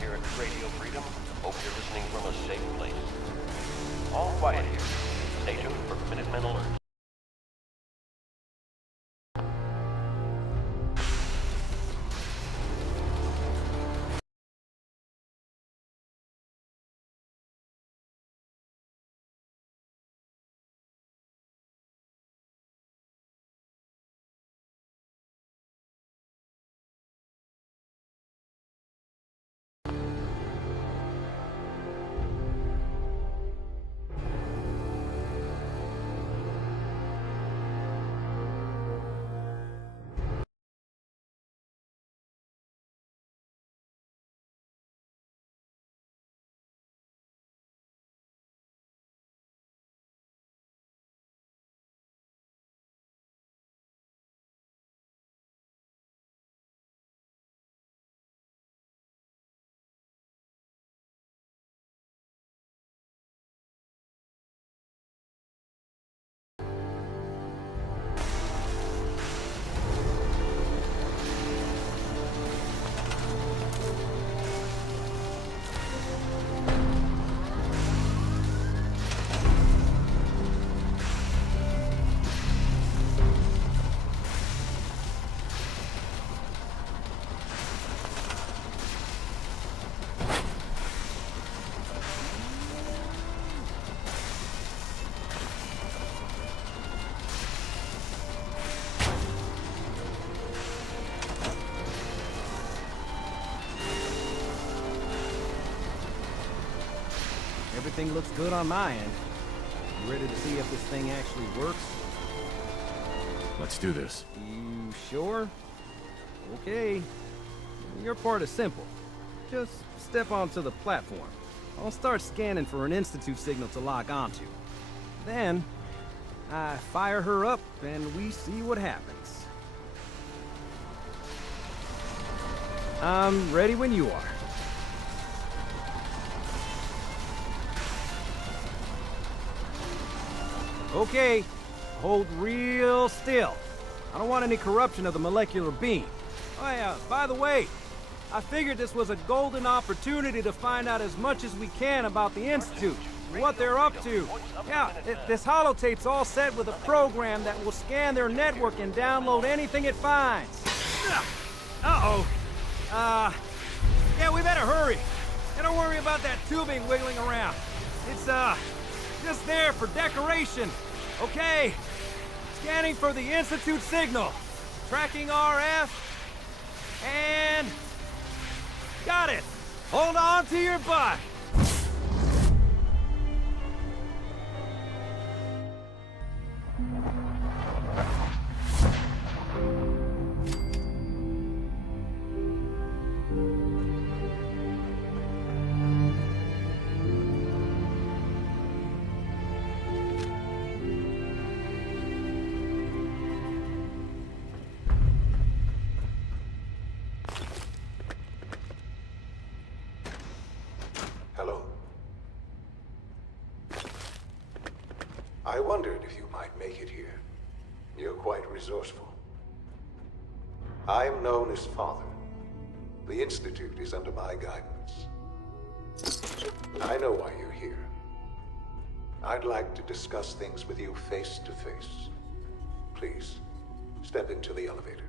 here at Radio Freedom. Hope you're listening from a safe place. All quiet here. Stay tuned for Minutemen alerts. Everything looks good on my end. You ready to see if this thing actually works? Let's do this. You sure? Okay. Your part is simple. Just step onto the platform. I'll start scanning for an Institute signal to lock onto. Then, I fire her up and we see what happens. I'm ready when you are. Okay, hold real still. I don't want any corruption of the molecular beam. Oh yeah, by the way, I figured this was a golden opportunity to find out as much as we can about the Institute, what they're up to. Yeah, this holotape's all set with a program that will scan their network and download anything it finds. Uh-oh. Yeah, we better hurry. And don't worry about that tubing wiggling around. It's, just there for decoration. Okay. Scanning for the Institute signal. Tracking RF. And... got it. Hold on to your butt. Hello. I wondered if you might make it here. You're quite resourceful. I'm known as Father. The Institute is under my guidance. I know why you're here. I'd like to discuss things with you face to face. Please, step into the elevator.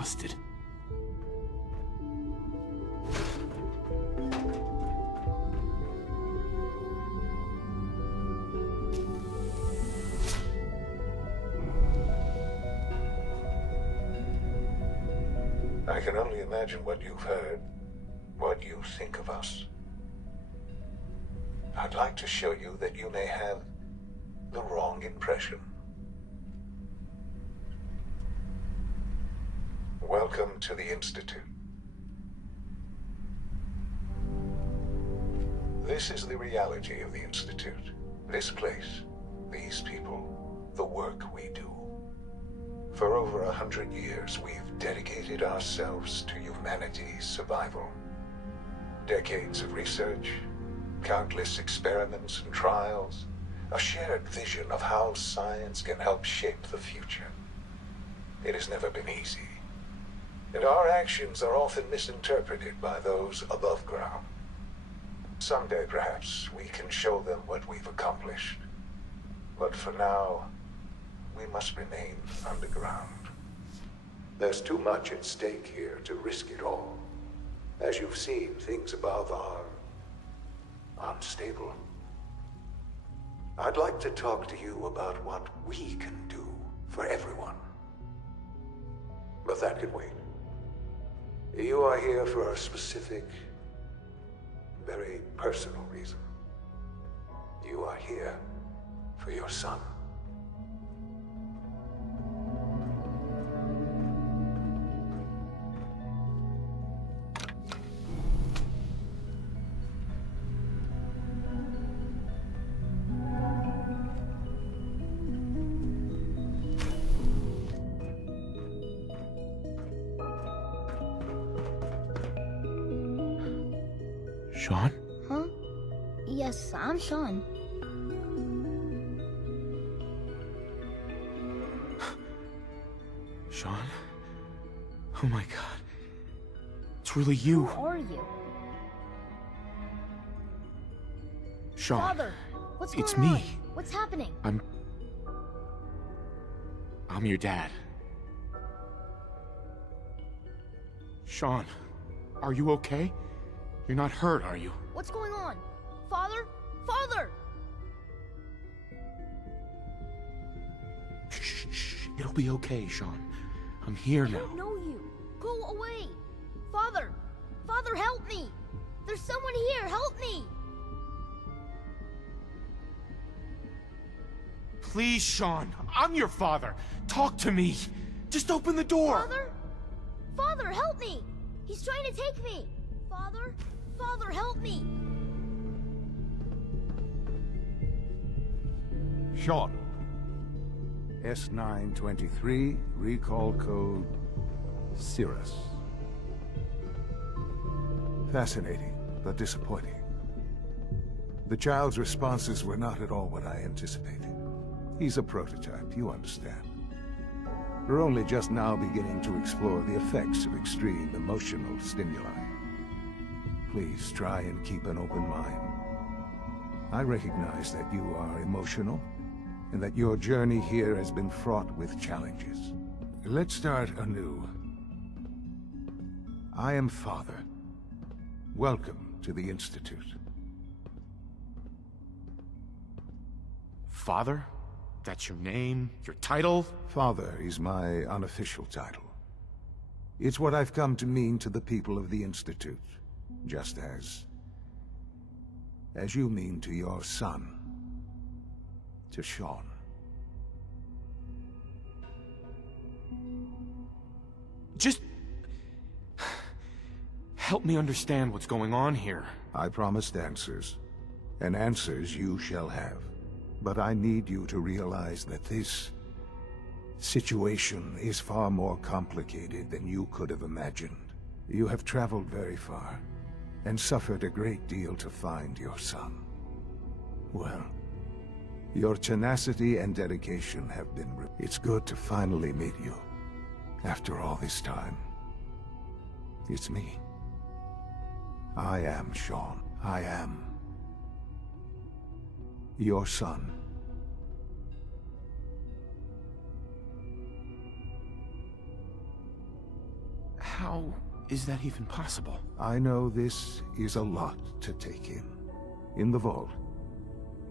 Busted. I can only imagine what you've heard, what you think of us. I'd like to show you that you may have the wrong impression. Welcome to the Institute. This is the reality of the Institute. This place, these people, the work we do. For over 100 years, we've dedicated ourselves to humanity's survival. Decades of research, countless experiments and trials, a shared vision of how science can help shape the future. It has never been easy, and our actions are often misinterpreted by those above ground. Someday, perhaps, we can show them what we've accomplished. But for now, we must remain underground. There's too much at stake here to risk it all. As you've seen, things above are unstable. I'd like to talk to you about what we can do for everyone. But that can wait. You are here for a specific, very personal reason. You are here for your son. Sean? Huh? Yes, I'm Sean. Sean? Oh my god. It's really you. Who are you? Sean. Father, what's going It's on? me. What's happening? I'm your dad. Sean, are you okay? You're not hurt, are you? What's going on? Father? Father! Shh, shh. It'll be okay, Sean. I'm here I now. don't know you. Go away. Father! Father, help me! There's someone here. Help me! Please, Sean. I'm your father. Talk to me. Just open the door. Father? Father, help me! He's trying to take me! Father? Father, help me! Sean. S923, recall code Cirrus. Fascinating, but disappointing. The child's responses were not at all what I anticipated. He's a prototype, you understand. We're only just now beginning to explore the effects of extreme emotional stimuli. Please try and keep an open mind. I recognize that you are emotional, and that your journey here has been fraught with challenges. Let's start anew. I am Father. Welcome to the Institute. Father? That's your name? Your title? Father is my unofficial title. It's what I've come to mean to the people of the Institute, just as you mean to your son, to Sean. Just help me understand what's going on here. I promised answers, and answers you shall have. But I need you to realize that this situation is far more complicated than you could have imagined. You have traveled very far, and suffered a great deal to find your son. Well, your tenacity and dedication have been It's good to finally meet you. After all this time. It's me. I am Sean. I am your son. How is that even possible? I know this is a lot to take in. In the vault,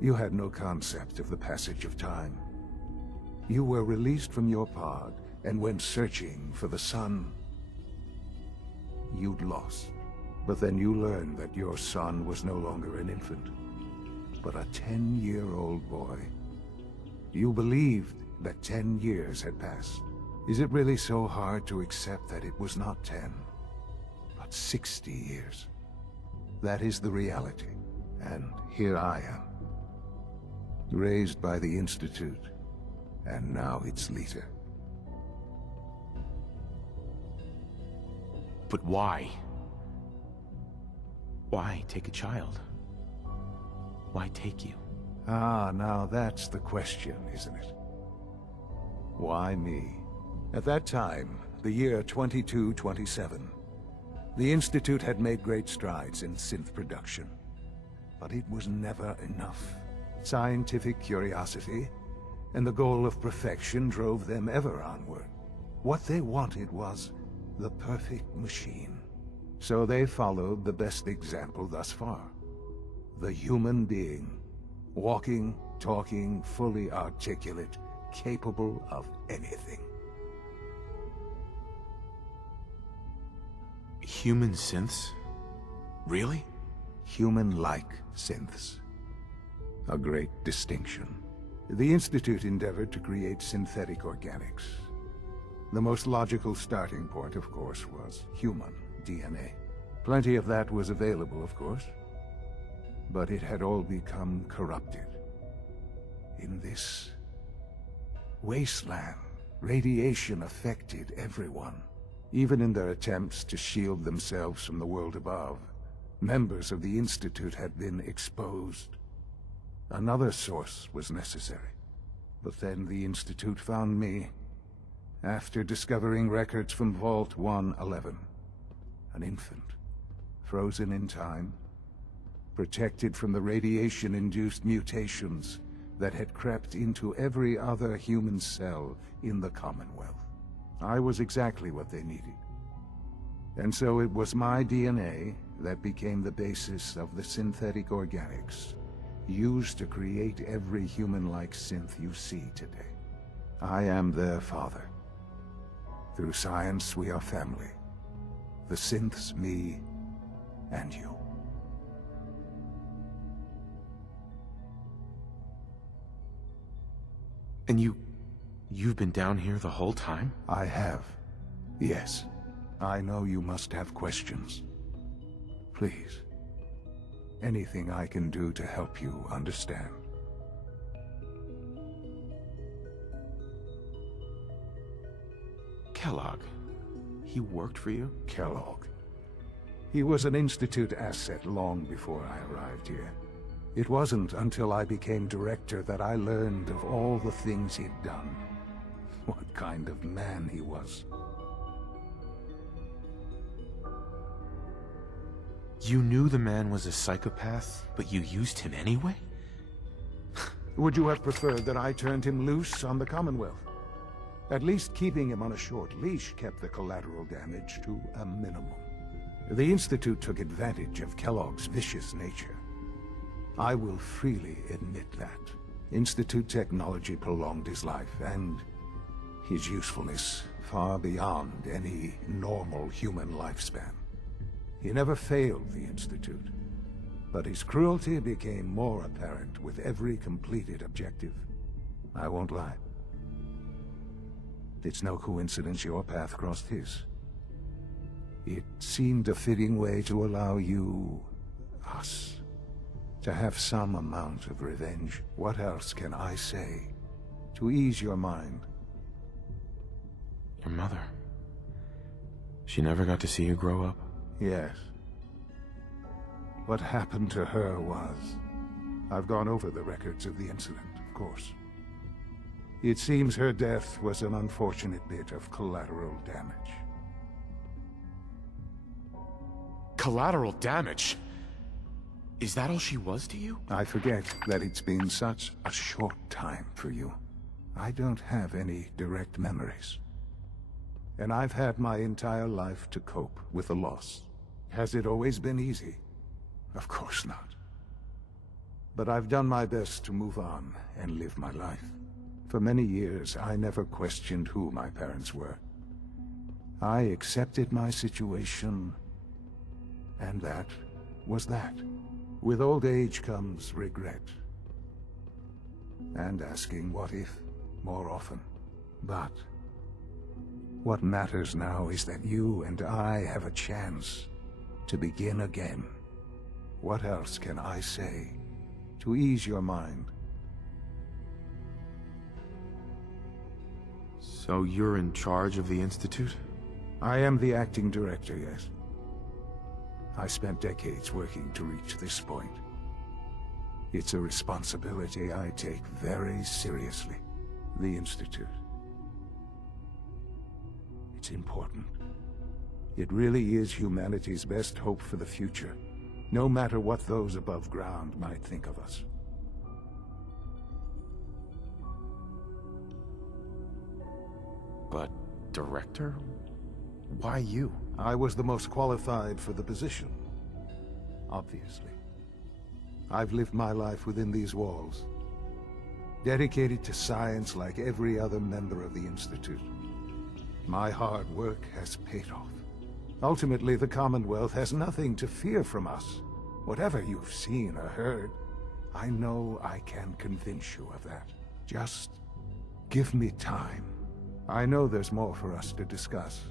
you had no concept of the passage of time. You were released from your pod and went searching for the son you'd lost. But then you learned that your son was no longer an infant, but a 10-year-old boy. You believed that 10 years had passed. Is it really so hard to accept that it was not 10, but 60 years? That is the reality, and here I am. Raised by the Institute, and now its leader. But why? Why take a child? Why take you? Ah, now that's the question, isn't it? Why me? At that time, the year 2227, the Institute had made great strides in synth production. But it was never enough. Scientific curiosity and the goal of perfection drove them ever onward. What they wanted was the perfect machine. So they followed the best example thus far. The human being. Walking, talking, fully articulate, capable of anything. Human synths? Really? Human-like synths. A great distinction. The Institute endeavored to create synthetic organics. The most logical starting point, of course, was human DNA. Plenty of that was available, of course. But it had all become corrupted. In this wasteland, radiation affected everyone. Even in their attempts to shield themselves from the world above, members of the Institute had been exposed. Another source was necessary. But then the Institute found me, after discovering records from Vault 111. An infant, frozen in time, protected from the radiation-induced mutations that had crept into every other human cell in the Commonwealth. I was exactly what they needed. And so it was my DNA that became the basis of the synthetic organics used to create every human-like synth you see today. I am their father. Through science, we are family. The synths, me, and you. And you've been down here the whole time? I have. Yes. I know you must have questions. Please. Anything I can do to help you understand. Kellogg. He worked for you? Kellogg. He was an Institute asset long before I arrived here. It wasn't until I became director that I learned of all the things he'd done. What kind of man he was. You knew the man was a psychopath, but you used him anyway? Would you have preferred that I turned him loose on the Commonwealth? At least keeping him on a short leash kept the collateral damage to a minimum. The Institute took advantage of Kellogg's vicious nature. I will freely admit that. Institute technology prolonged his life, and his usefulness far beyond any normal human lifespan. He never failed the Institute, but his cruelty became more apparent with every completed objective. I won't lie. It's no coincidence your path crossed his. It seemed a fitting way to allow you, us, to have some amount of revenge. What else can I say to ease your mind? Your mother. She never got to see you grow up? Yes. What happened to her was... I've gone over the records of the incident, of course. It seems her death was an unfortunate bit of collateral damage. Collateral damage? Is that all she was to you? I forget that it's been such a short time for you. I don't have any direct memories. and I've had my entire life to cope with the loss. Has it always been easy? Of course not. But I've done my best to move on and live my life. For many years, I never questioned who my parents were. I accepted my situation, and that was that. With old age comes regret. And asking what if more often. But what matters now is that you and I have a chance to begin again. What else can I say to ease your mind? So you're in charge of the Institute? I am the acting director, yes. I spent decades working to reach this point. It's a responsibility I take very seriously. The Institute. It's important. It really is humanity's best hope for the future, no matter what those above ground might think of us. But, Director? Why you? I was the most qualified for the position, obviously. I've lived my life within these walls, dedicated to science like every other member of the Institute. My hard work has paid off. Ultimately, the Commonwealth has nothing to fear from us. Whatever you've seen or heard, I know I can convince you of that. Just give me time. I know there's more for us to discuss.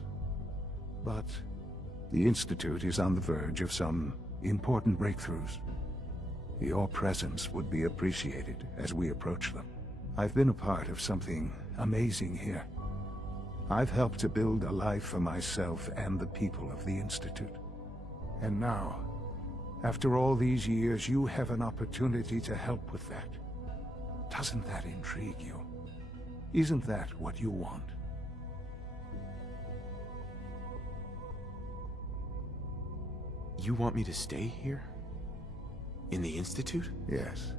But the Institute is on the verge of some important breakthroughs. Your presence would be appreciated as we approach them. I've been a part of something amazing here. I've helped to build a life for myself and the people of the Institute. And now, after all these years, you have an opportunity to help with that. Doesn't that intrigue you? Isn't that what you want? You want me to stay here? In the Institute? Yes,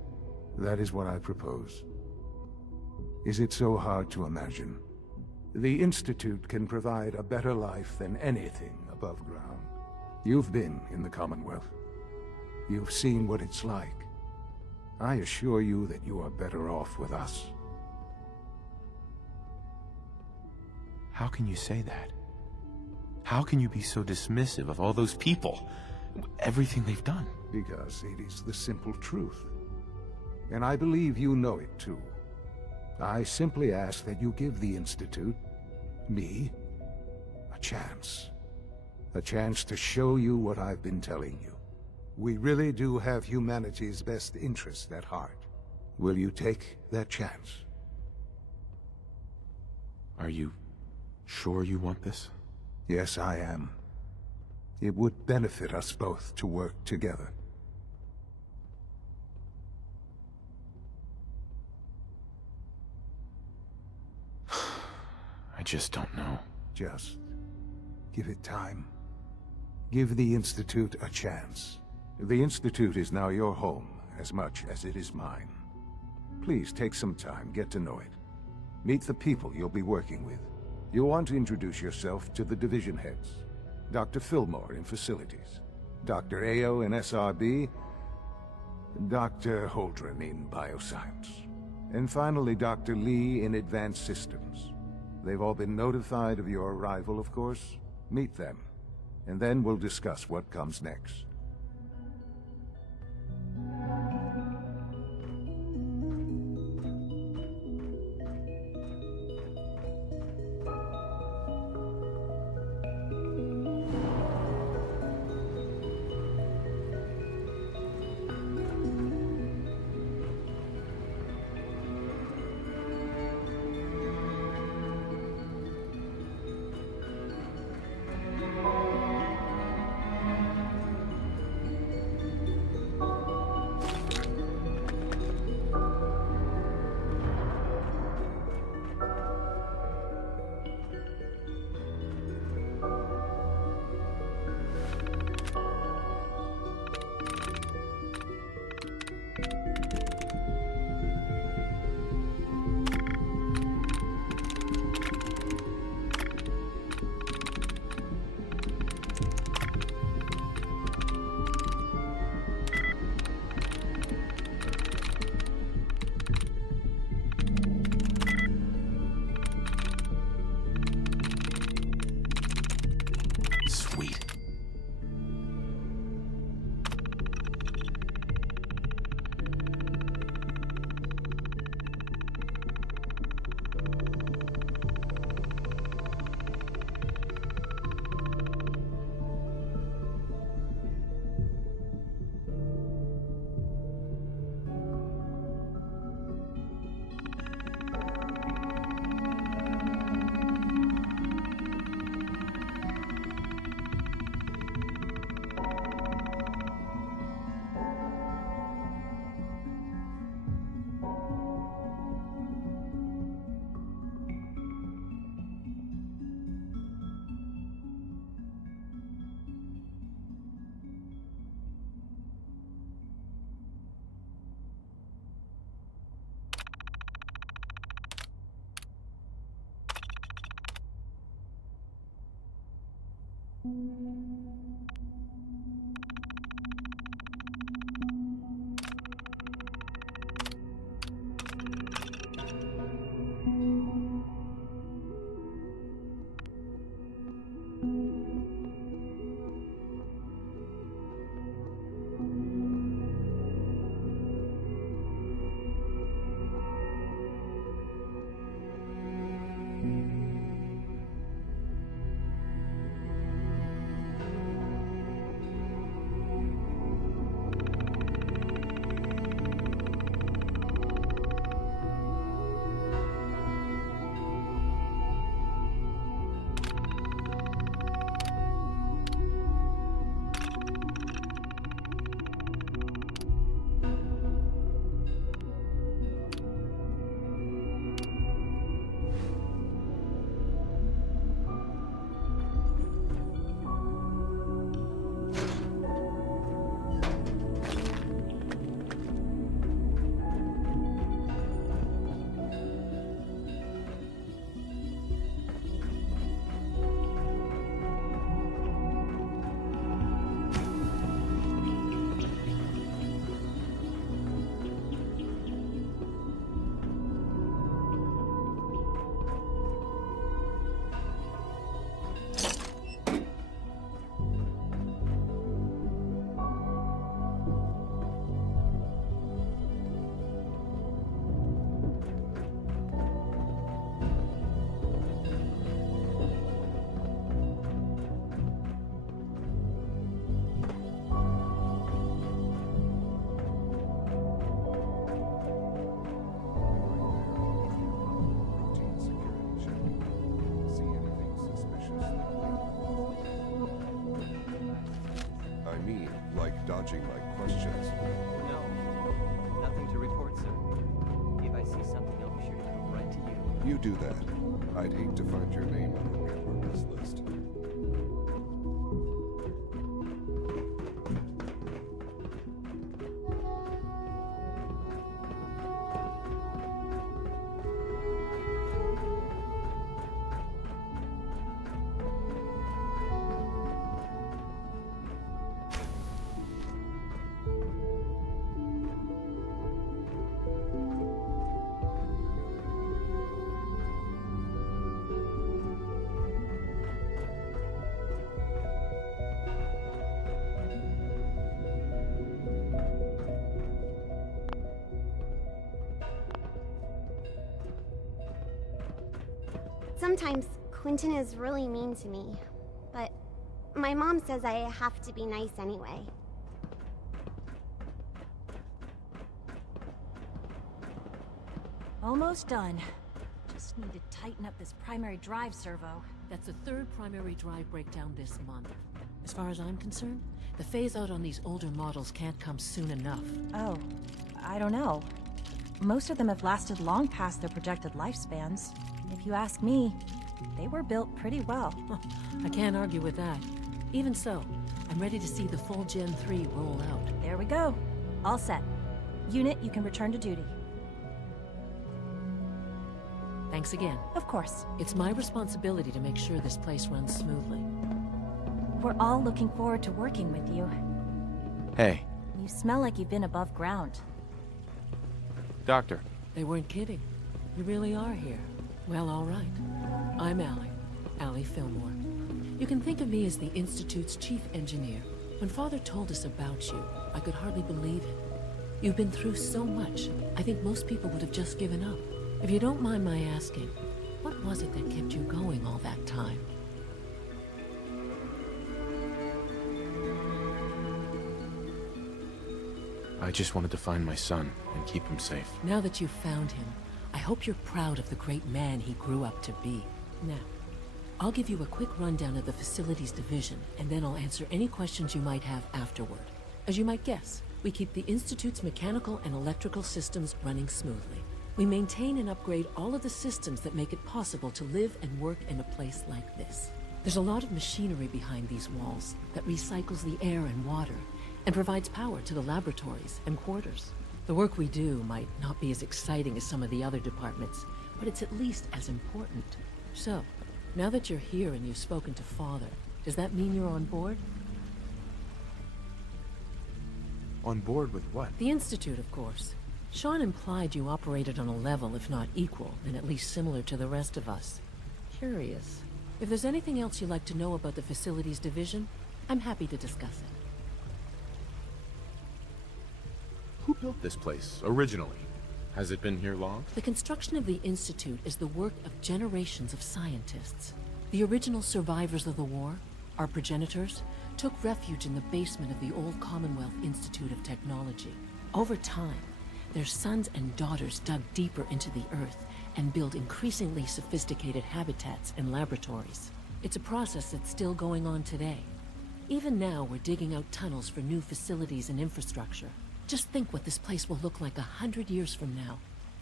that is what I propose. Is it so hard to imagine? The Institute can provide a better life than anything above ground. You've been in the Commonwealth. You've seen what it's like. I assure you that you are better off with us. How can you say that? How can you be so dismissive of all those people? Everything they've done? Because it is the simple truth. And I believe you know it too. I simply ask that you give the Institute, me, a chance. A chance to show you what I've been telling you. We really do have humanity's best interest at heart. Will you take that chance? Are you sure you want this? Yes, I am. It would benefit us both to work together. I just don't know. Just give it time. Give the Institute a chance. The Institute is now your home as much as it is mine. Please take some time, get to know it. Meet the people you'll be working with. You'll want to introduce yourself to the division heads. Dr. Fillmore in Facilities, Dr. Ayo in SRB, Dr. Holdren in Bioscience, and finally Dr. Lee in Advanced Systems. They've all been notified of your arrival, of course. Meet them, and then we'll discuss what comes next. Dodging my questions. No, nothing to report, sir. If I see something, I'll be sure to come right to you. You do that. I'd hate to find your name on the reporter's list. Sometimes Quentin is really mean to me, but my mom says I have to be nice anyway. Almost done. Just need to tighten up this primary drive servo. That's the third primary drive breakdown this month. As far as I'm concerned, the phase-out on these older models can't come soon enough. Oh, I don't know. Most of them have lasted long past their projected lifespans. If you ask me, they were built pretty well. I can't argue with that. Even so, I'm ready to see the full Gen 3 roll out. There we go. All set. Unit, you can return to duty. Thanks again. Of course. It's my responsibility to make sure this place runs smoothly. We're all looking forward to working with you. Hey. You smell like you've been above ground. Doctor. They weren't kidding. You really are here. Well, all right. I'm Allie Fillmore. You can think of me as the Institute's chief engineer. When Father told us about you, I could hardly believe it. You've been through so much, I think most people would have just given up. If you don't mind my asking, what was it that kept you going all that time? I just wanted to find my son and keep him safe. Now that you've found him, I hope you're proud of the great man he grew up to be. Now, I'll give you a quick rundown of the facilities division, and then I'll answer any questions you might have afterward. As you might guess, we keep the Institute's mechanical and electrical systems running smoothly. We maintain and upgrade all of the systems that make it possible to live and work in a place like this. There's a lot of machinery behind these walls that recycles the air and water, and provides power to the laboratories and quarters. The work we do might not be as exciting as some of the other departments, but it's at least as important. So, now that you're here and you've spoken to Father, Does that mean you're on board? On board with what? The Institute, of course. Sean implied you operated on a level, if not equal, and at least similar to the rest of us. Curious. If there's anything else you'd like to know about the Facilities Division, I'm happy to discuss it. Who built this place, originally? Has it been here long? The construction of the Institute is the work of generations of scientists. The original survivors of the war, our progenitors, took refuge in the basement of the old Commonwealth Institute of Technology. Over time, their sons and daughters dug deeper into the earth and built increasingly sophisticated habitats and laboratories. It's a process that's still going on today. Even now, we're digging out tunnels for new facilities and infrastructure. Just think what this place will look like 100 years from now.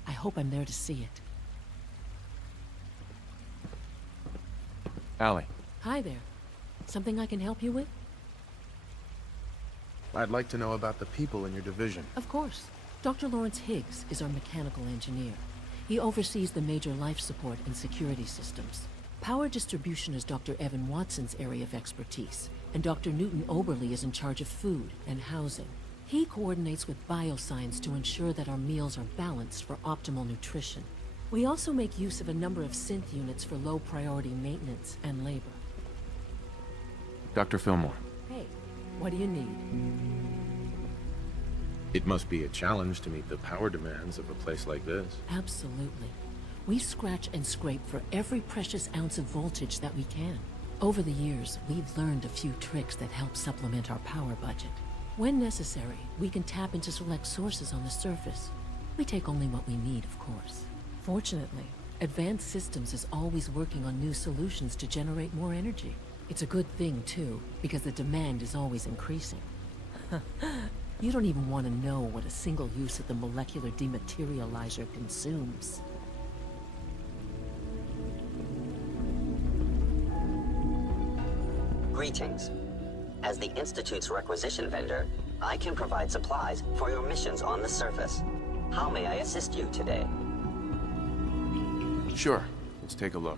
I hope I'm there to see it. Allie. Hi there. Something I can help you with? I'd like to know about the people in your division. Of course. Dr. Lawrence Higgs is our mechanical engineer. He oversees the major life support and security systems. Power distribution is Dr. Evan Watson's area of expertise, and Dr. Newton Oberly is in charge of food and housing. He coordinates with bioscience to ensure that our meals are balanced for optimal nutrition. We also make use of a number of synth units for low-priority maintenance and labor. Dr. Fillmore. Hey, what do you need? It must be a challenge to meet the power demands of a place like this. Absolutely. We scratch and scrape for every precious ounce of voltage that we can. Over the years, we've learned a few tricks that help supplement our power budget. When necessary, we can tap into select sources on the surface. We take only what we need, of course. Fortunately, Advanced Systems is always working on new solutions to generate more energy. It's a good thing, too, because the demand is always increasing. You don't even want to know what a single use of the molecular dematerializer consumes. Greetings. As the Institute's requisition vendor, I can provide supplies for your missions on the surface. How may I assist you today? Sure. Let's take a look.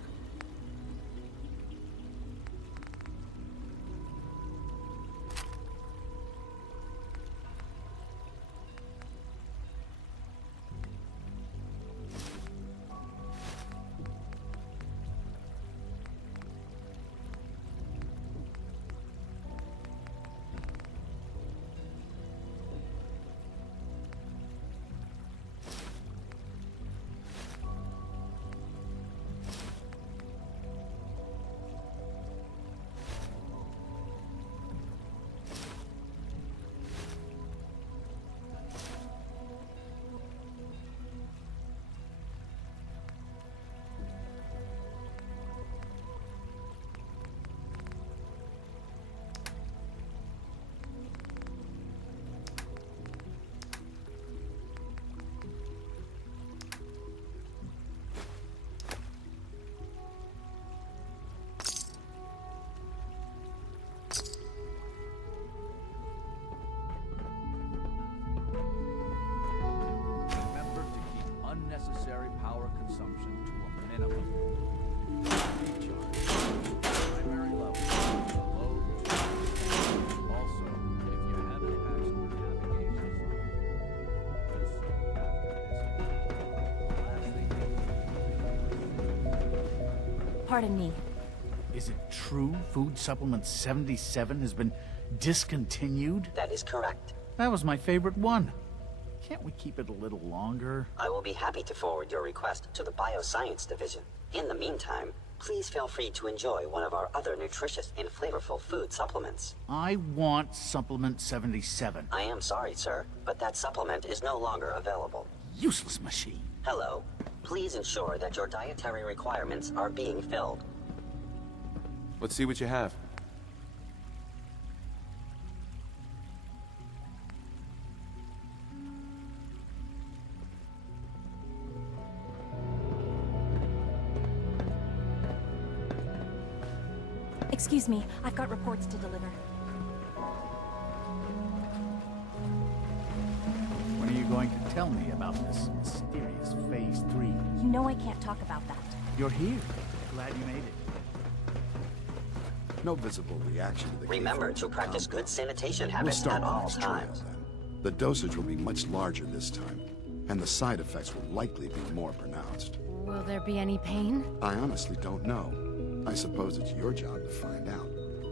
Unnecessary power consumption to a minimum. Recharge. Primary level. Low. Also, if you haven't passed your navigation sign, Pardon me. is it true Food Supplement 77 has been discontinued? That is correct. That was my favorite one. Can't we keep it a little longer? I will be happy to forward your request to the Bioscience Division. In the meantime, please feel free to enjoy one of our other nutritious and flavorful food supplements. I want Supplement 77. I am sorry, sir, but that supplement is no longer available. Useless machine. Hello. Please ensure that your dietary requirements are being filled. Let's see what you have. Excuse me, I've got reports to deliver. When are you going to tell me about this mysterious Phase 3? You know I can't talk about that. You're here. Glad you made it. No visible reaction to the Remember to practice good sanitation We'll habits start at the all next trial times. then. The dosage will be much larger this time, and the side effects will likely be more pronounced. Will there be any pain? I honestly don't know. I suppose it's your job to find out.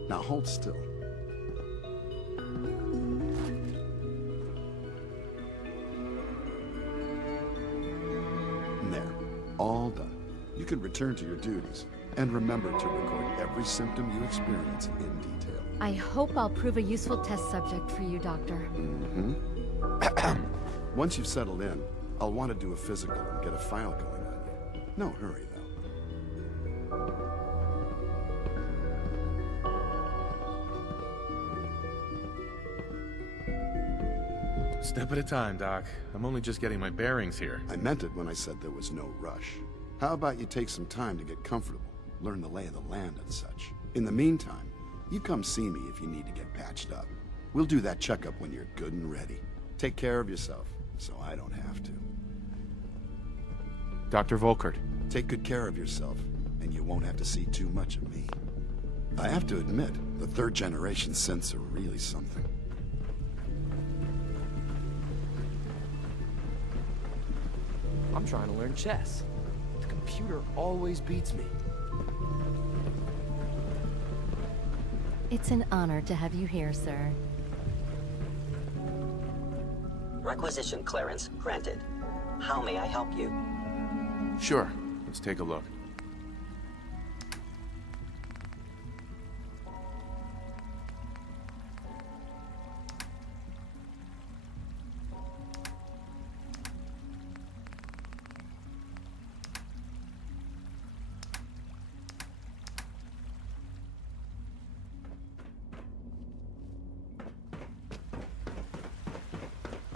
Now hold still. There. All done. You can return to your duties. And remember to record every symptom you experience in detail. I hope I'll prove a useful test subject for you, Doctor. Mm-hmm. Once you've settled in, I'll want to do a physical and get a file going on you. No hurry, though. Step at a time, Doc. I'm only just getting my bearings here. I meant it when I said there was no rush. How about you take some time to get comfortable, learn the lay of the land and such. In the meantime, you come see me if you need to get patched up. We'll do that checkup when you're good and ready. Take care of yourself, so I don't have to. Dr. Volkert. Take good care of yourself, and you won't have to see too much of me. I have to admit, the third-generation synths are really something. I'm trying to learn chess. The computer always beats me. It's an honor to have you here, sir. Requisition clearance granted. How may I help you? Sure. Let's take a look.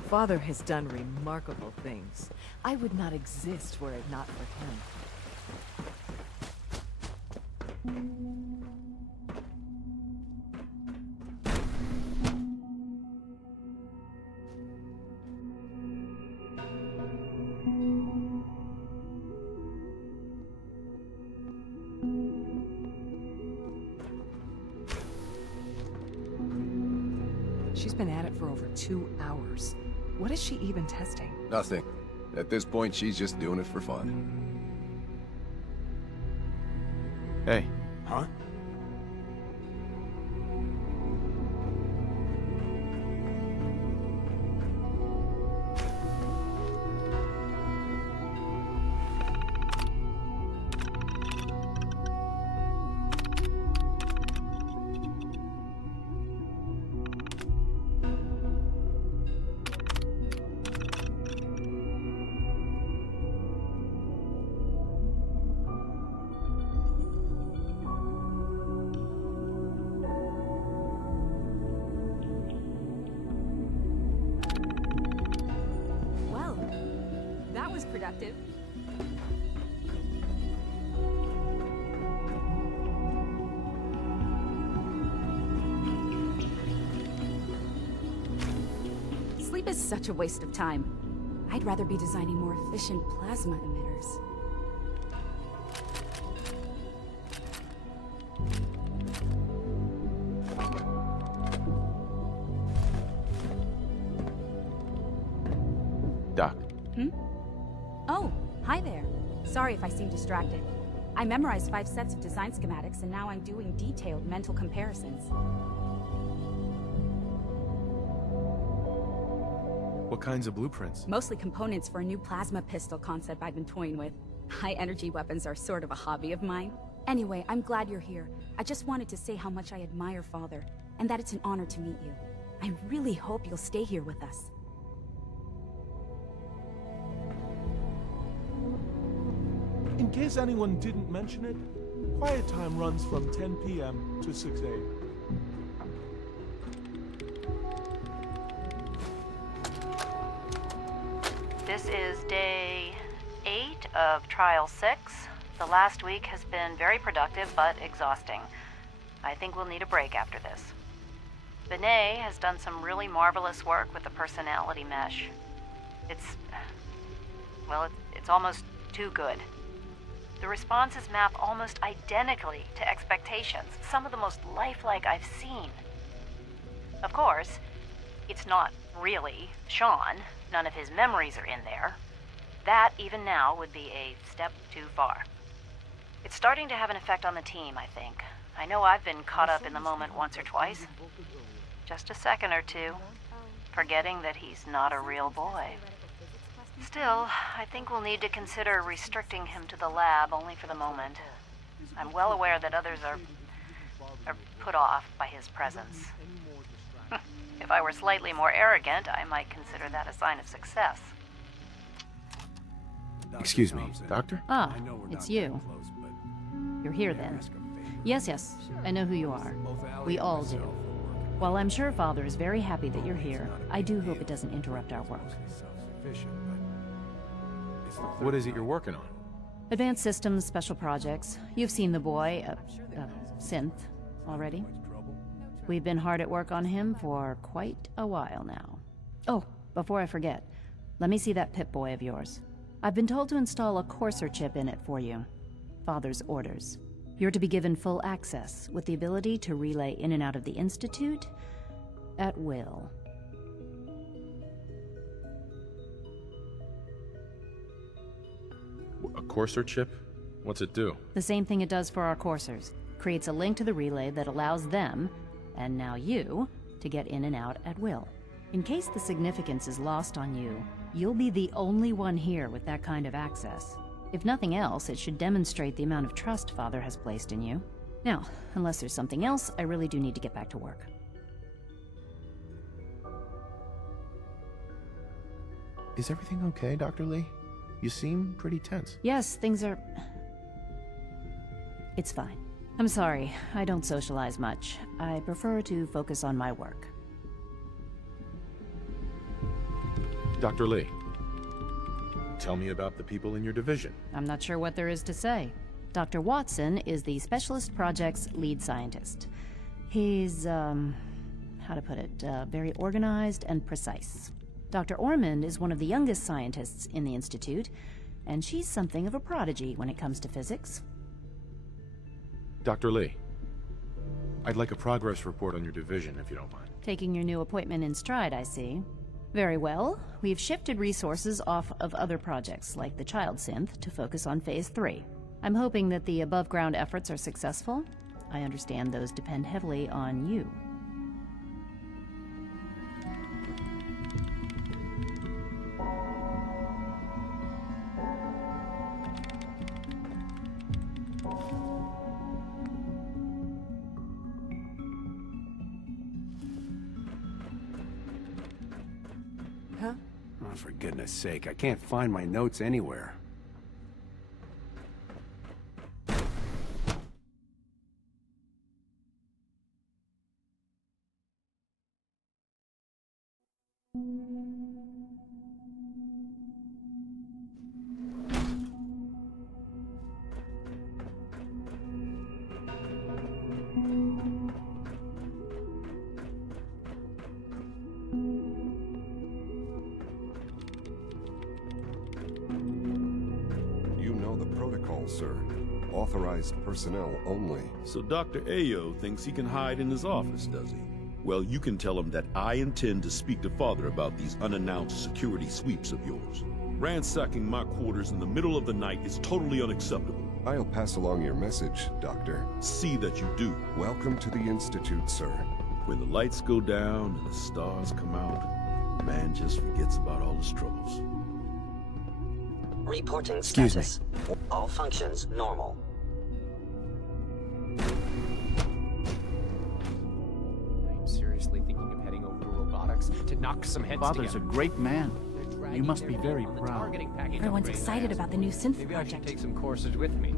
Father has done remarkable things. I would not exist were it not for him. She's been at it for over 2 hours. What is she even testing? Nothing. At this point, she's just doing it for fun. Hey. Huh? Productive. Sleep is such a waste of time. I'd rather be designing more efficient plasma emitters. Doc. Oh, hi there. Sorry if I seem distracted. I memorized 5 sets of design schematics, and now I'm doing detailed mental comparisons. What kinds of blueprints? Mostly components for a new plasma pistol concept I've been toying with. High-energy weapons are sort of a hobby of mine. Anyway, I'm glad you're here. I just wanted to say how much I admire Father, and that it's an honor to meet you. I really hope you'll stay here with us. In case anyone didn't mention it, quiet time runs from 10 p.m. to 6 a.m. This is day 8 of Trial 6. The last week has been very productive but exhausting. I think we'll need a break after this. Benet has done some really marvelous work with the personality mesh. It's almost too good. The responses map almost identically to expectations, some of the most lifelike I've seen. Of course, it's not really Sean. None of his memories are in there. That, even now, would be a step too far. It's starting to have an effect on the team, I think. I know I've been caught up in the moment once or twice. Just a second or two, forgetting that he's not a real boy. Still, I think we'll need to consider restricting him to the lab only for the moment. I'm well aware that others are put off by his presence. If I were slightly more arrogant, I might consider that a sign of success. Excuse me, Doctor? Ah, it's you. You're here then. Yes, I know who you are. We all do. While I'm sure Father is very happy that you're here, I do hope it doesn't interrupt our work. What is it you're working on? Advanced systems, special projects. You've seen the boy, Synth, already. We've been hard at work on him for quite a while now. Oh, before I forget, let me see that Pip-Boy of yours. I've been told to install a courser chip in it for you. Father's orders. You're to be given full access, with the ability to relay in and out of the Institute at will. A courser chip? What's it do? The same thing it does for our coursers. Creates a link to the relay that allows them, and now you, to get in and out at will. In case the significance is lost on you, you'll be the only one here with that kind of access. If nothing else, it should demonstrate the amount of trust Father has placed in you. Now, unless there's something else, I really do need to get back to work. Is everything okay, Dr. Lee? You seem pretty tense. Yes, things are... It's fine. I'm sorry, I don't socialize much. I prefer to focus on my work. Dr. Lee, tell me about the people in your division. I'm not sure what there is to say. Dr. Watson is the Specialist Project's lead scientist. He's, how to put it, very organized and precise. Dr. Ormond is one of the youngest scientists in the Institute, and she's something of a prodigy when it comes to physics. Dr. Lee, I'd like a progress report on your division, if you don't mind. Taking your new appointment in stride, I see. Very well. We've shifted resources off of other projects, like the Child Synth, to focus on Phase 3. I'm hoping that the above-ground efforts are successful. I understand those depend heavily on you. Oh, for goodness sake, I can't find my notes anywhere. Sir. Authorized personnel only. So Dr. Ayo thinks he can hide in his office, does he? Well, you can tell him that I intend to speak to Father about these unannounced security sweeps of yours. Ransacking my quarters in the middle of the night is totally unacceptable. I'll pass along your message, Doctor. See that you do. Welcome to the Institute, sir. When the lights go down and the stars come out, man just forgets about all his troubles. Reporting Excuse status. me. All functions normal. I'm seriously thinking of heading over to robotics to knock some heads Father's together. a great man. You must be very proud. Everyone's excited about the new synth Maybe I should project. take some courses with me.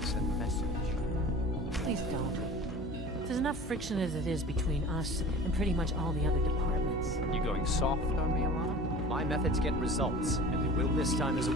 Send a message. Please don't. There's enough friction as it is between us and pretty much all the other departments. You going soft on me, Alana? My methods get results, and they will this time as a...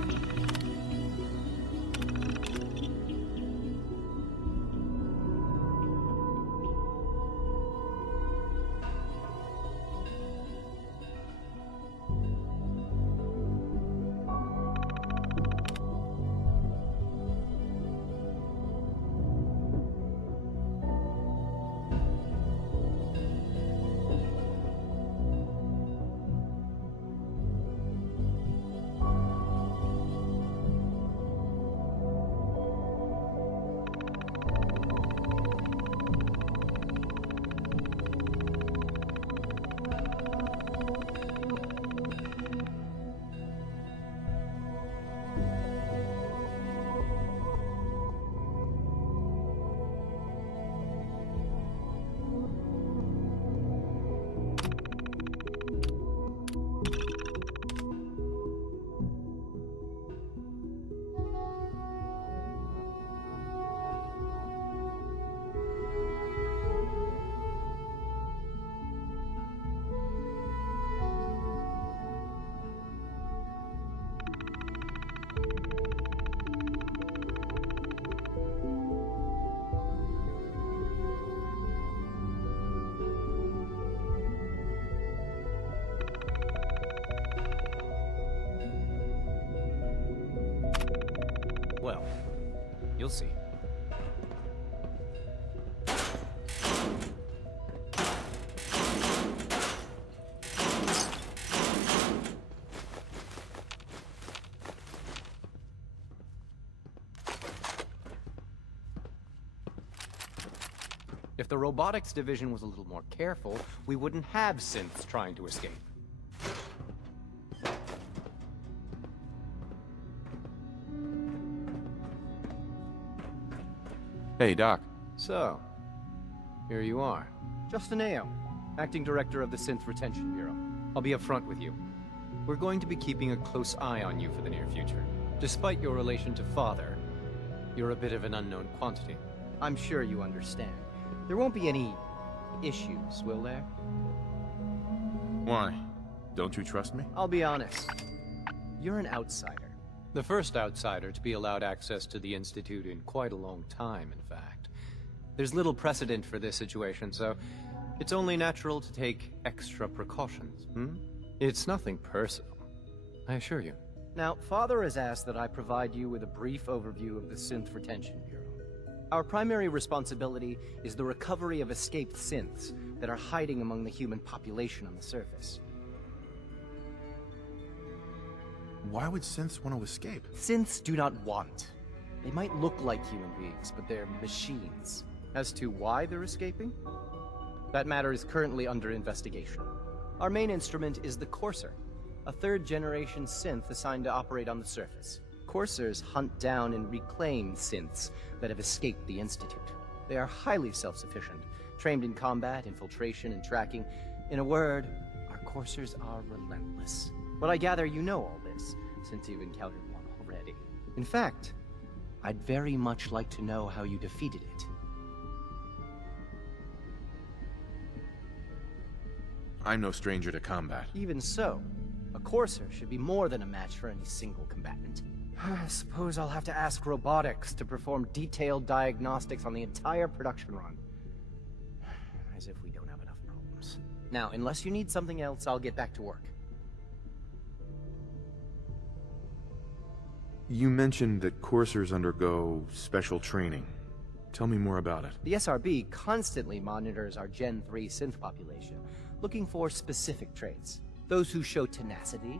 You'll see. If the robotics division was a little more careful, we wouldn't have synths trying to escape. Hey, Doc. So, here you are. Justin Ayo, Acting Director of the Synth Retention Bureau. I'll be upfront with you. We're going to be keeping a close eye on you for the near future. Despite your relation to Father, you're a bit of an unknown quantity. I'm sure you understand. There won't be any issues, will there? Why? Don't you trust me? I'll be honest. You're an outsider. The first outsider to be allowed access to the Institute in quite a long time, in fact. There's little precedent for this situation, so it's only natural to take extra precautions, It's nothing personal, I assure you. Now, Father has asked that I provide you with a brief overview of the Synth Retention Bureau. Our primary responsibility is the recovery of escaped synths that are hiding among the human population on the surface. Why would synths want to escape? Synths do not want. They might look like human beings, but they're machines. As to why they're escaping? That matter is currently under investigation. Our main instrument is the Courser, a third-generation synth assigned to operate on the surface. Coursers hunt down and reclaim synths that have escaped the Institute. They are highly self-sufficient, trained in combat, infiltration, and tracking. In a word, our Coursers are relentless. But I gather you know all this, since you've encountered one already. In fact, I'd very much like to know how you defeated it. I'm no stranger to combat. Even so, a Courser should be more than a match for any single combatant. I suppose I'll have to ask robotics to perform detailed diagnostics on the entire production run. As if we don't have enough problems. Now, unless you need something else, I'll get back to work. You mentioned that coursers undergo special training. Tell me more about it. The SRB constantly monitors our Gen 3 synth population, looking for specific traits. Those who show tenacity,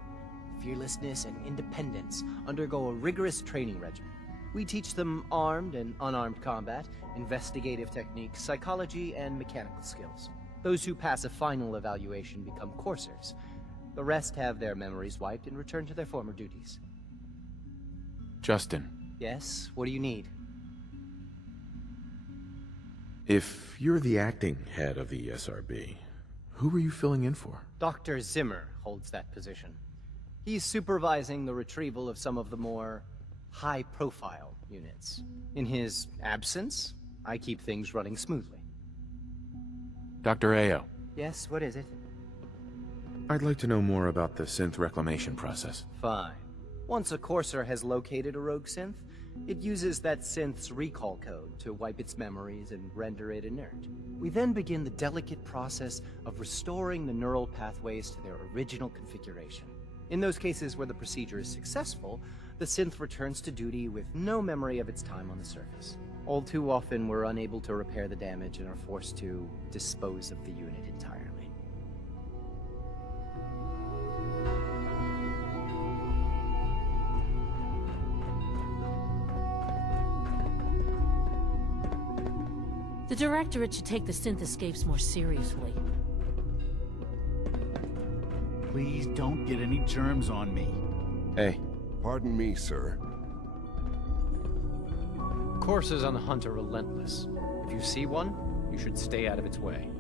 fearlessness, and independence undergo a rigorous training regimen. We teach them armed and unarmed combat, investigative techniques, psychology, and mechanical skills. Those who pass a final evaluation become coursers. The rest have their memories wiped and return to their former duties. Justin. Yes? What do you need? If you're the acting head of the SRB, who were you filling in for? Dr. Zimmer holds that position. He's supervising the retrieval of some of the more high-profile units. In his absence, I keep things running smoothly. Dr. Ayo. Yes, what is it? I'd like to know more about the synth reclamation process. Fine. Once a Courser has located a rogue synth, it uses that synth's recall code to wipe its memories and render it inert. We then begin the delicate process of restoring the neural pathways to their original configuration. In those cases where the procedure is successful, the synth returns to duty with no memory of its time on the surface. All too often, we're unable to repair the damage and are forced to dispose of the unit entirely. The Directorate should take the synth escapes more seriously. Please don't get any germs on me. Hey. Pardon me, sir. Coursers on the hunt are relentless. If you see one, you should stay out of its way.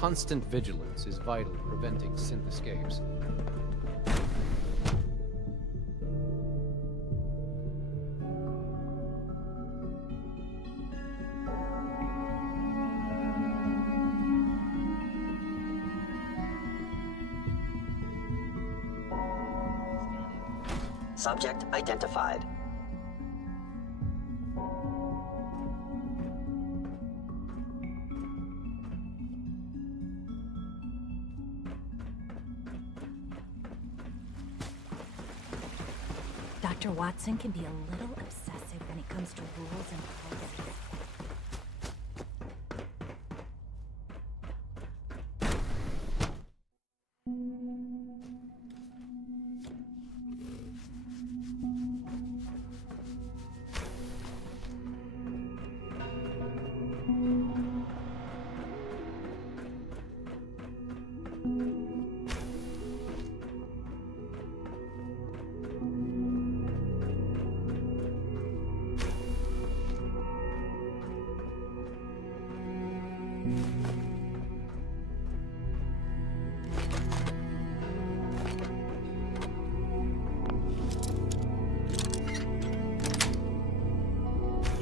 Constant vigilance is vital in preventing synth escapes. Subject identified. Dr. Watson can be a little obsessive when it comes to rules and policies.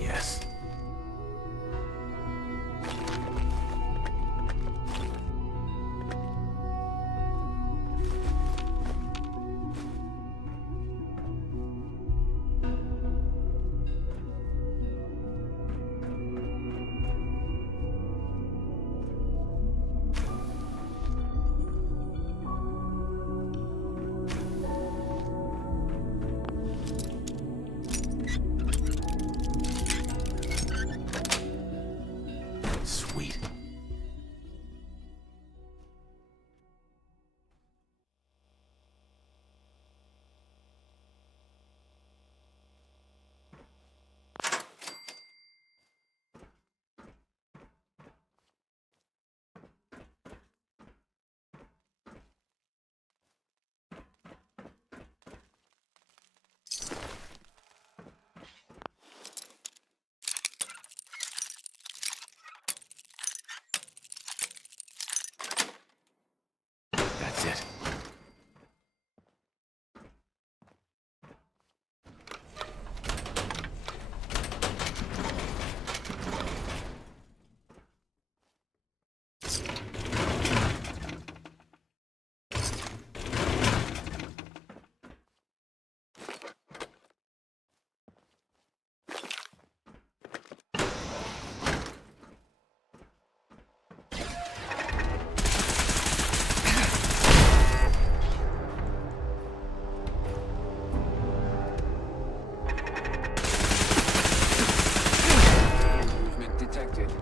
Yes. Sweet. That's it. Movement detected.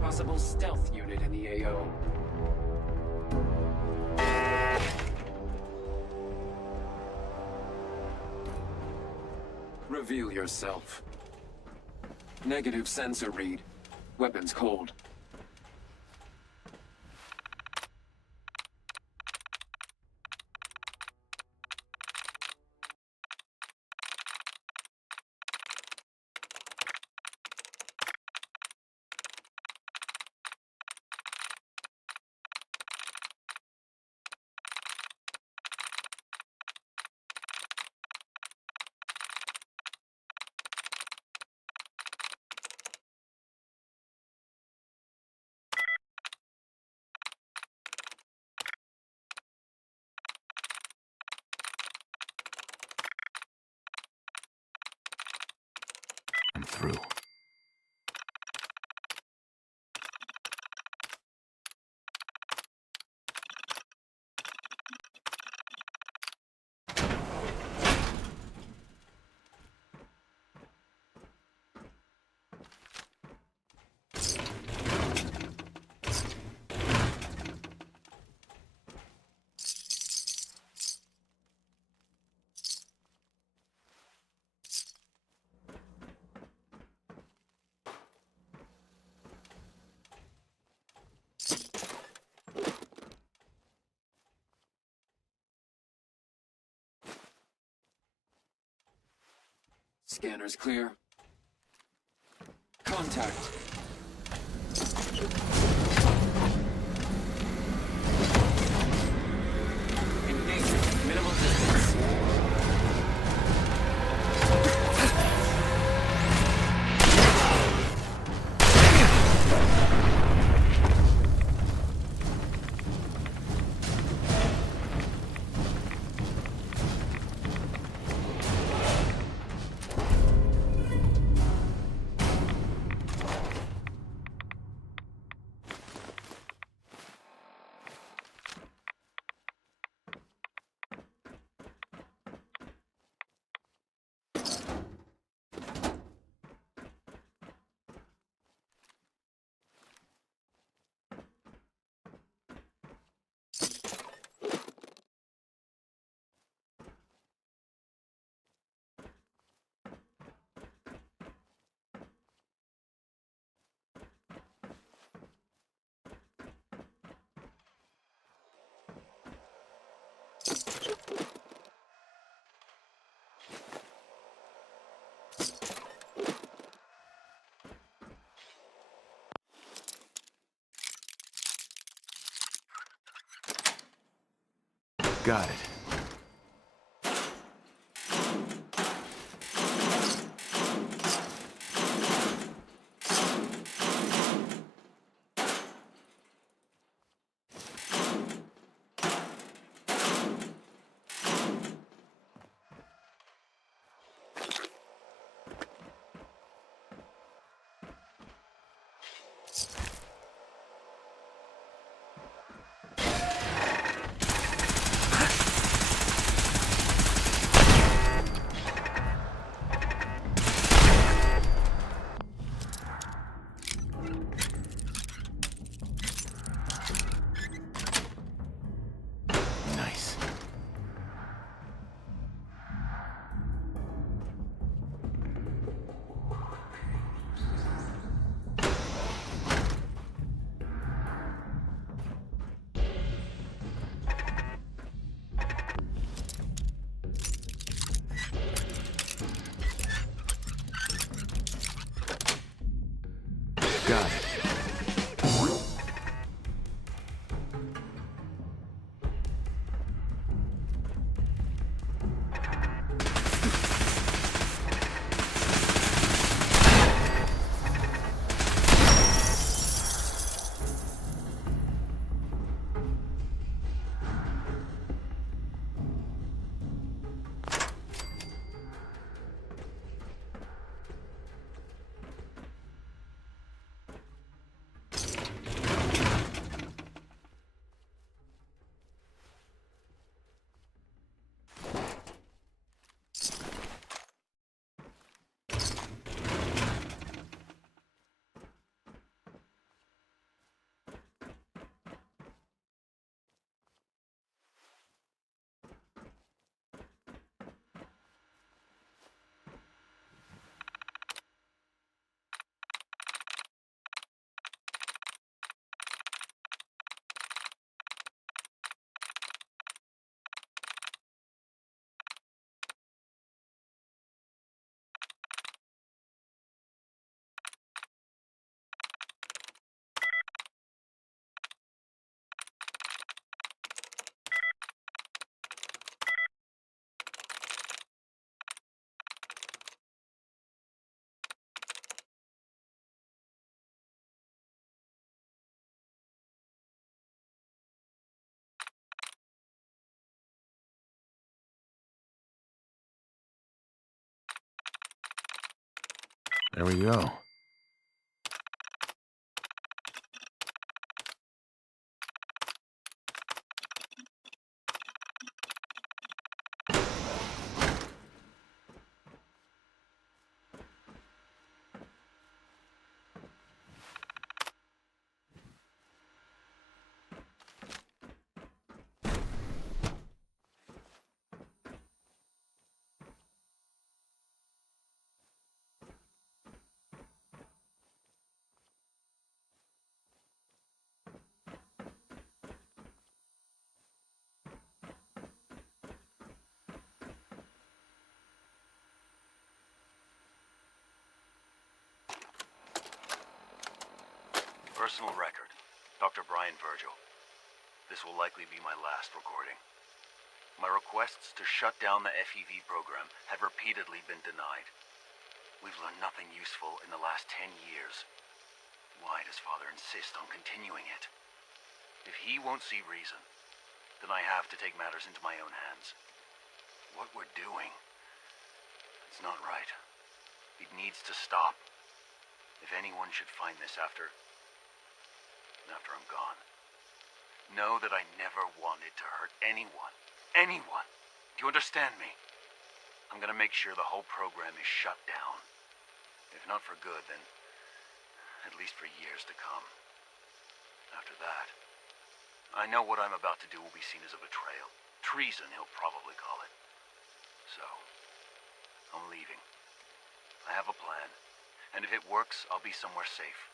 Possible stealth unit in the AO. Reveal yourself. Negative sensor read. Weapons cold. I'm through. Scanners clear. Contact. Got it. Nice. Got it. There we go. Personal record, Dr. Brian Virgil. This will likely be my last recording. My requests to shut down the FEV program have repeatedly been denied. We've learned nothing useful in the last 10 years. Why does Father insist on continuing it? If he won't see reason, then I have to take matters into my own hands. What we're doing, it's not right. It needs to stop. If anyone should find this after I'm gone, know that I never wanted to hurt anyone. Anyone! Do you understand me? I'm gonna make sure the whole program is shut down. If not for good, then at least for years to come. After that, I know what I'm about to do will be seen as a betrayal. Treason, he'll probably call it. So, I'm leaving. I have a plan, and if it works, I'll be somewhere safe.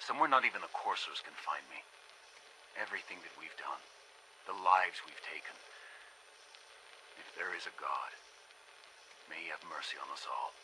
Somewhere not even the coursers can find me. Everything that we've done, the lives we've taken. If there is a God, may he have mercy on us all.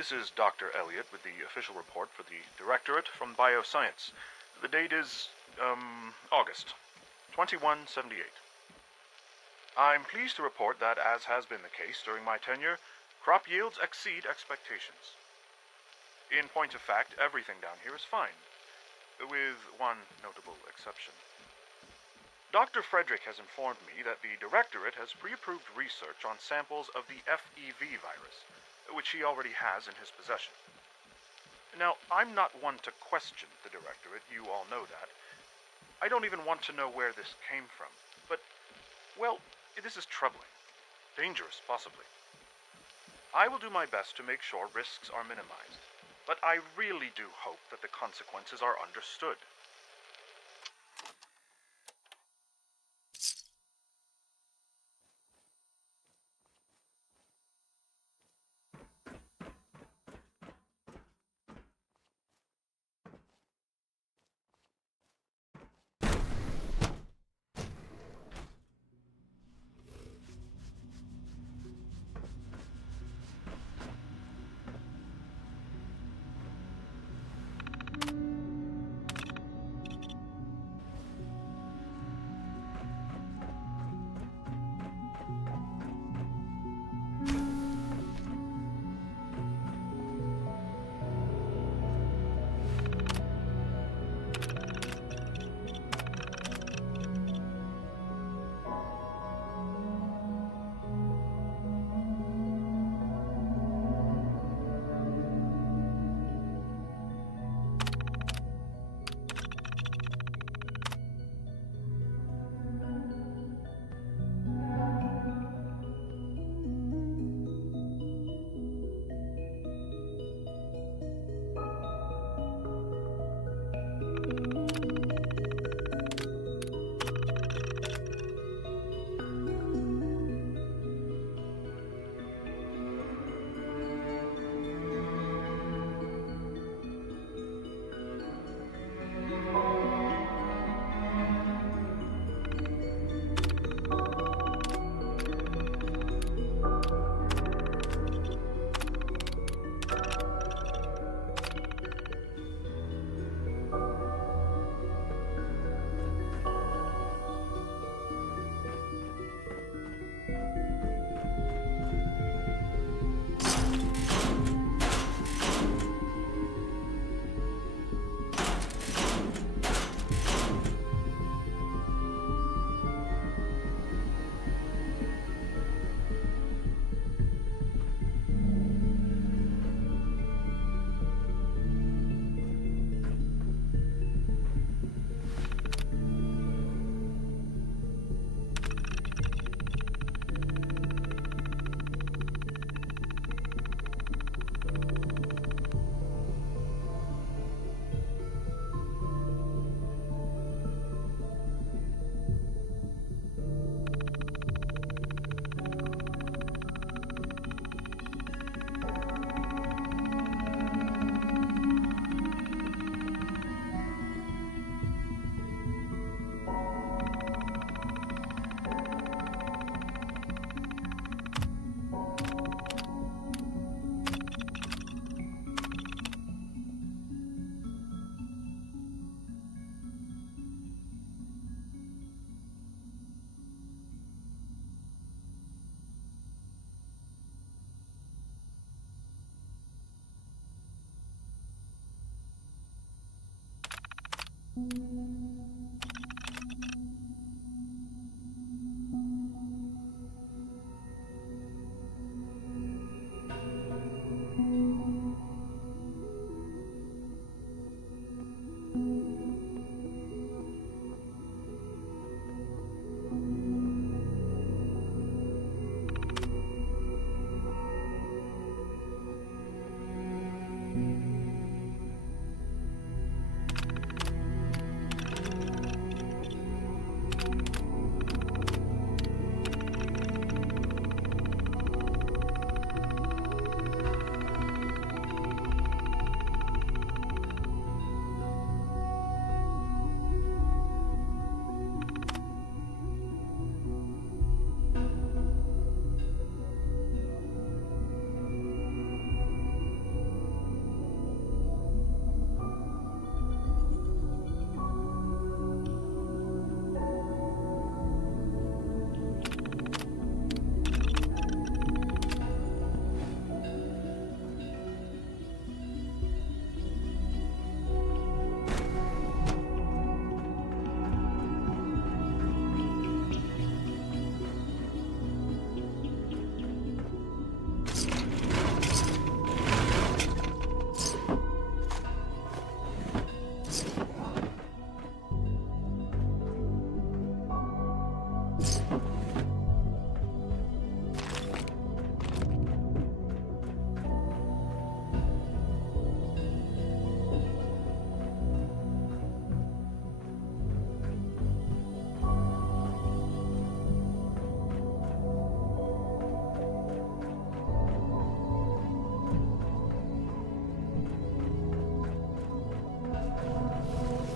This is Dr. Elliot with the official report for the Directorate from Bioscience. The date is, August 2178. I'm pleased to report that, as has been the case during my tenure, crop yields exceed expectations. In point of fact, everything down here is fine, with one notable exception. Dr. Frederick has informed me that the Directorate has pre-approved research on samples of the FEV virus, which he already has in his possession. Now, I'm not one to question the Directorate, you all know that. I don't even want to know where this came from, but, well, this is troubling. Dangerous, possibly. I will do my best to make sure risks are minimized, but I really do hope that the consequences are understood.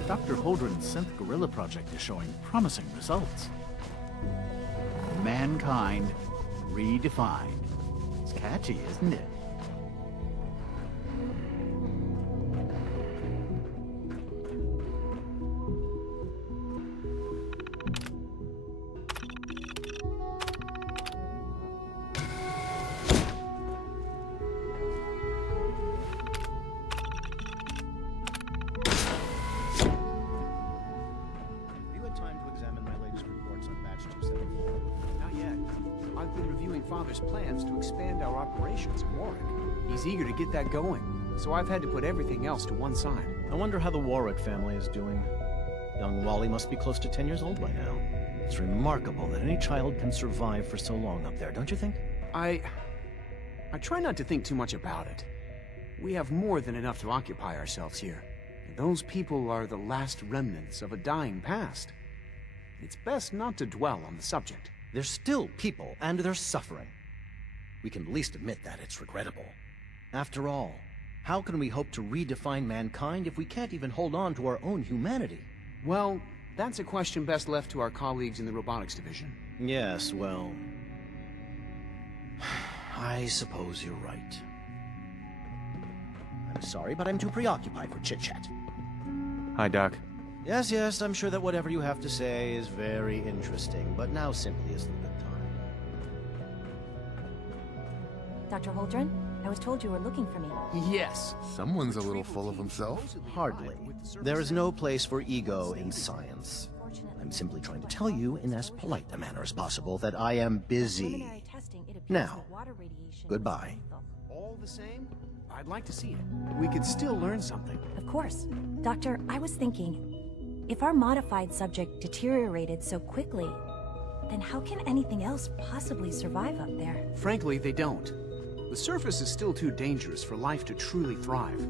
Dr. Holdren's synth gorilla project is showing promising results. Mankind redefined. It's catchy, isn't it? Plans to expand our operations in Warwick. He's eager to get that going, so I've had to put everything else to one side. I wonder how the Warwick family is doing. Young Wally must be close to 10 years old by now. It's remarkable that any child can survive for so long up there, don't you think? I try not to think too much about it. We have more than enough to occupy ourselves here. And those people are the last remnants of a dying past. It's best not to dwell on the subject. They're still people, and they're suffering. We can at least admit that it's regrettable. After all, how can we hope to redefine mankind if we can't even hold on to our own humanity? Well, that's a question best left to our colleagues in the robotics division. Yes, well... I suppose you're right. I'm sorry, but I'm too preoccupied for chit-chat. Hi, Doc. Yes, I'm sure that whatever you have to say is very interesting, but now simply isn't a good time. Dr. Holdren, I was told you were looking for me. Yes. Someone's a little full of himself. Hardly. There is no place for ego in science. I'm simply trying to tell you in as polite a manner as possible that I am busy. Now, goodbye. All the same, I'd like to see it. We could still learn something. Of course. Doctor, I was thinking, if our modified subject deteriorated so quickly, then how can anything else possibly survive up there? Frankly, they don't. The surface is still too dangerous for life to truly thrive.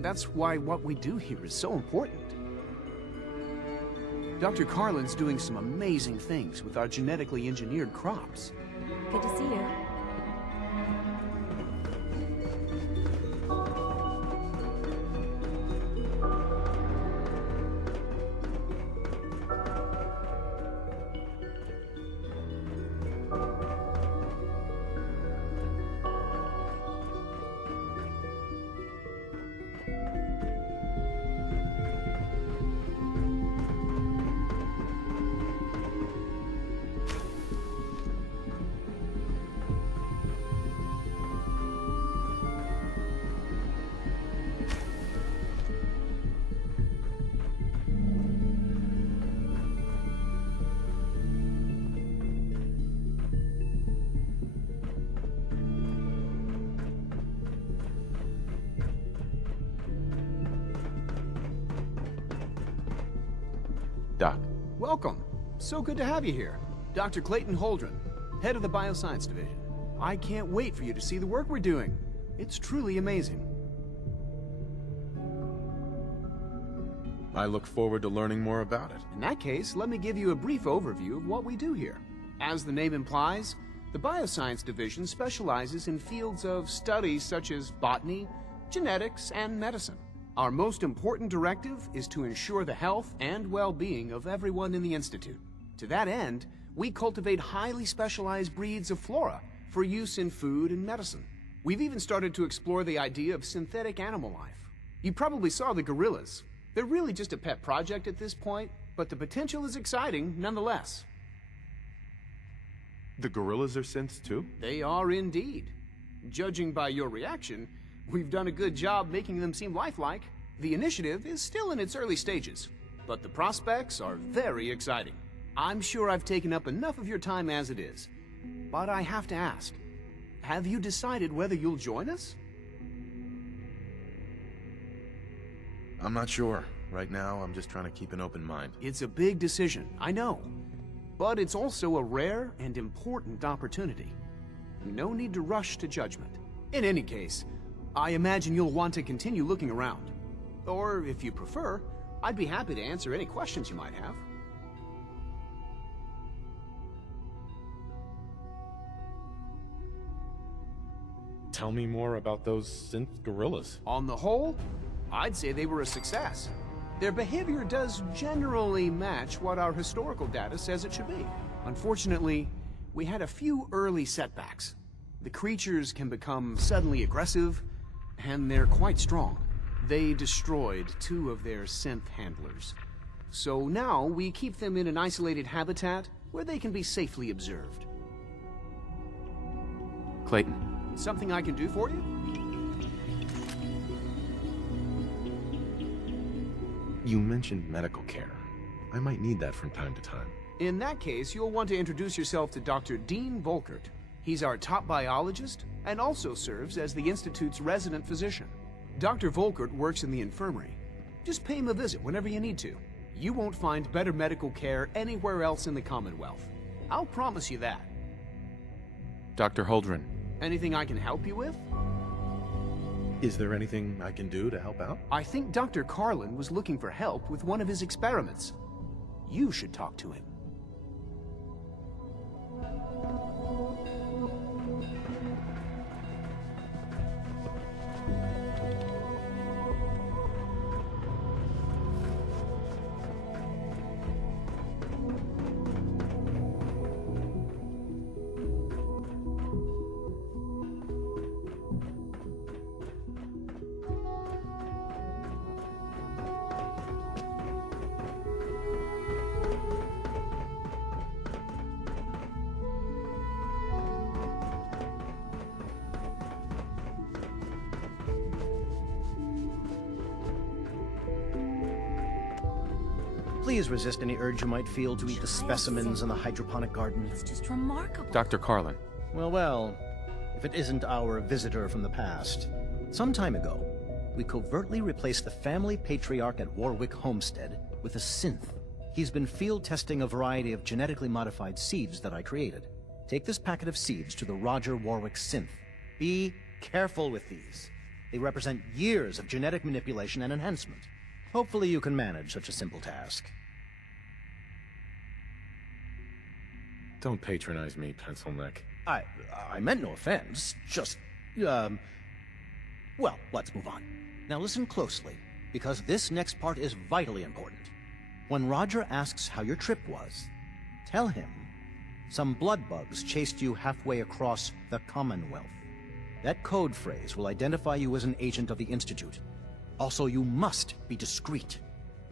That's why what we do here is so important. Dr. Carlin's doing some amazing things with our genetically engineered crops. Good to see you. Doc. Welcome. So good to have you here. Dr. Clayton Holdren, head of the Bioscience Division. I can't wait for you to see the work we're doing. It's truly amazing. I look forward to learning more about it. In that case, let me give you a brief overview of what we do here. As the name implies, the Bioscience Division specializes in fields of studies such as botany, genetics, and medicine. Our most important directive is to ensure the health and well-being of everyone in the Institute. To that end, we cultivate highly specialized breeds of flora for use in food and medicine. We've even started to explore the idea of synthetic animal life. You probably saw the gorillas. They're really just a pet project at this point, but the potential is exciting nonetheless. The gorillas are synths too? They are indeed. Judging by your reaction, we've done a good job making them seem lifelike. The initiative is still in its early stages, but the prospects are very exciting. I'm sure I've taken up enough of your time as it is, but I have to ask, have you decided whether you'll join us? I'm not sure. Right now, I'm just trying to keep an open mind. It's a big decision, I know. but it's also a rare and important opportunity. No need to rush to judgment. In any case, I imagine you'll want to continue looking around. Or, if you prefer, I'd be happy to answer any questions you might have. Tell me more about those synth gorillas. On the whole, I'd say they were a success. Their behavior does generally match what our historical data says it should be. Unfortunately, we had a few early setbacks. The creatures can become suddenly aggressive, and they're quite strong. They destroyed 2 of their synth handlers. So now we keep them in an isolated habitat where they can be safely observed. Clayton. Something I can do for you? You mentioned medical care. I might need that from time to time. In that case, you'll want to introduce yourself to Dr. Dean Volkert. He's our top biologist and also serves as the Institute's resident physician. Dr. Volkert works in the infirmary. Just pay him a visit whenever you need to. You won't find better medical care anywhere else in the Commonwealth. I'll promise you that. Dr. Holdren. Anything I can help you with? Is there anything I can do to help out? I think Dr. Carlin was looking for help with one of his experiments. You should talk to him. Please resist any urge you might feel to eat the specimens in the hydroponic garden. It's just remarkable. Dr. Carlin. Well, if it isn't our visitor from the past. Some time ago, we covertly replaced the family patriarch at Warwick Homestead with a synth. He's been field testing a variety of genetically modified seeds that I created. Take this packet of seeds to the Roger Warwick synth. Be careful with these. They represent years of genetic manipulation and enhancement. Hopefully you can manage such a simple task. Don't patronize me, Pencil Neck. I meant no offense, just, well, let's move on. Now listen closely, because this next part is vitally important. When Roger asks how your trip was, tell him some blood bugs chased you halfway across the Commonwealth. That code phrase will identify you as an agent of the Institute. Also, you must be discreet.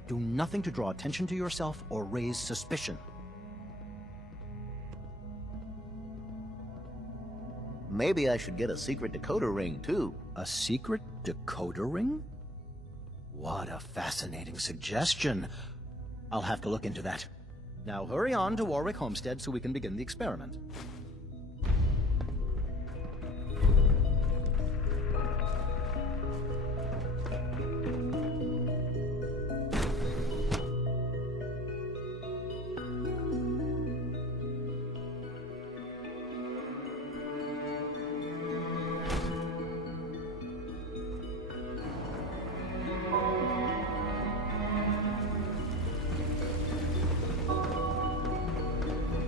Do nothing to draw attention to yourself or raise suspicion. Maybe I should get a secret decoder ring, too. A secret decoder ring? What a fascinating suggestion. I'll have to look into that. Now hurry on to Warwick Homestead so we can begin the experiment.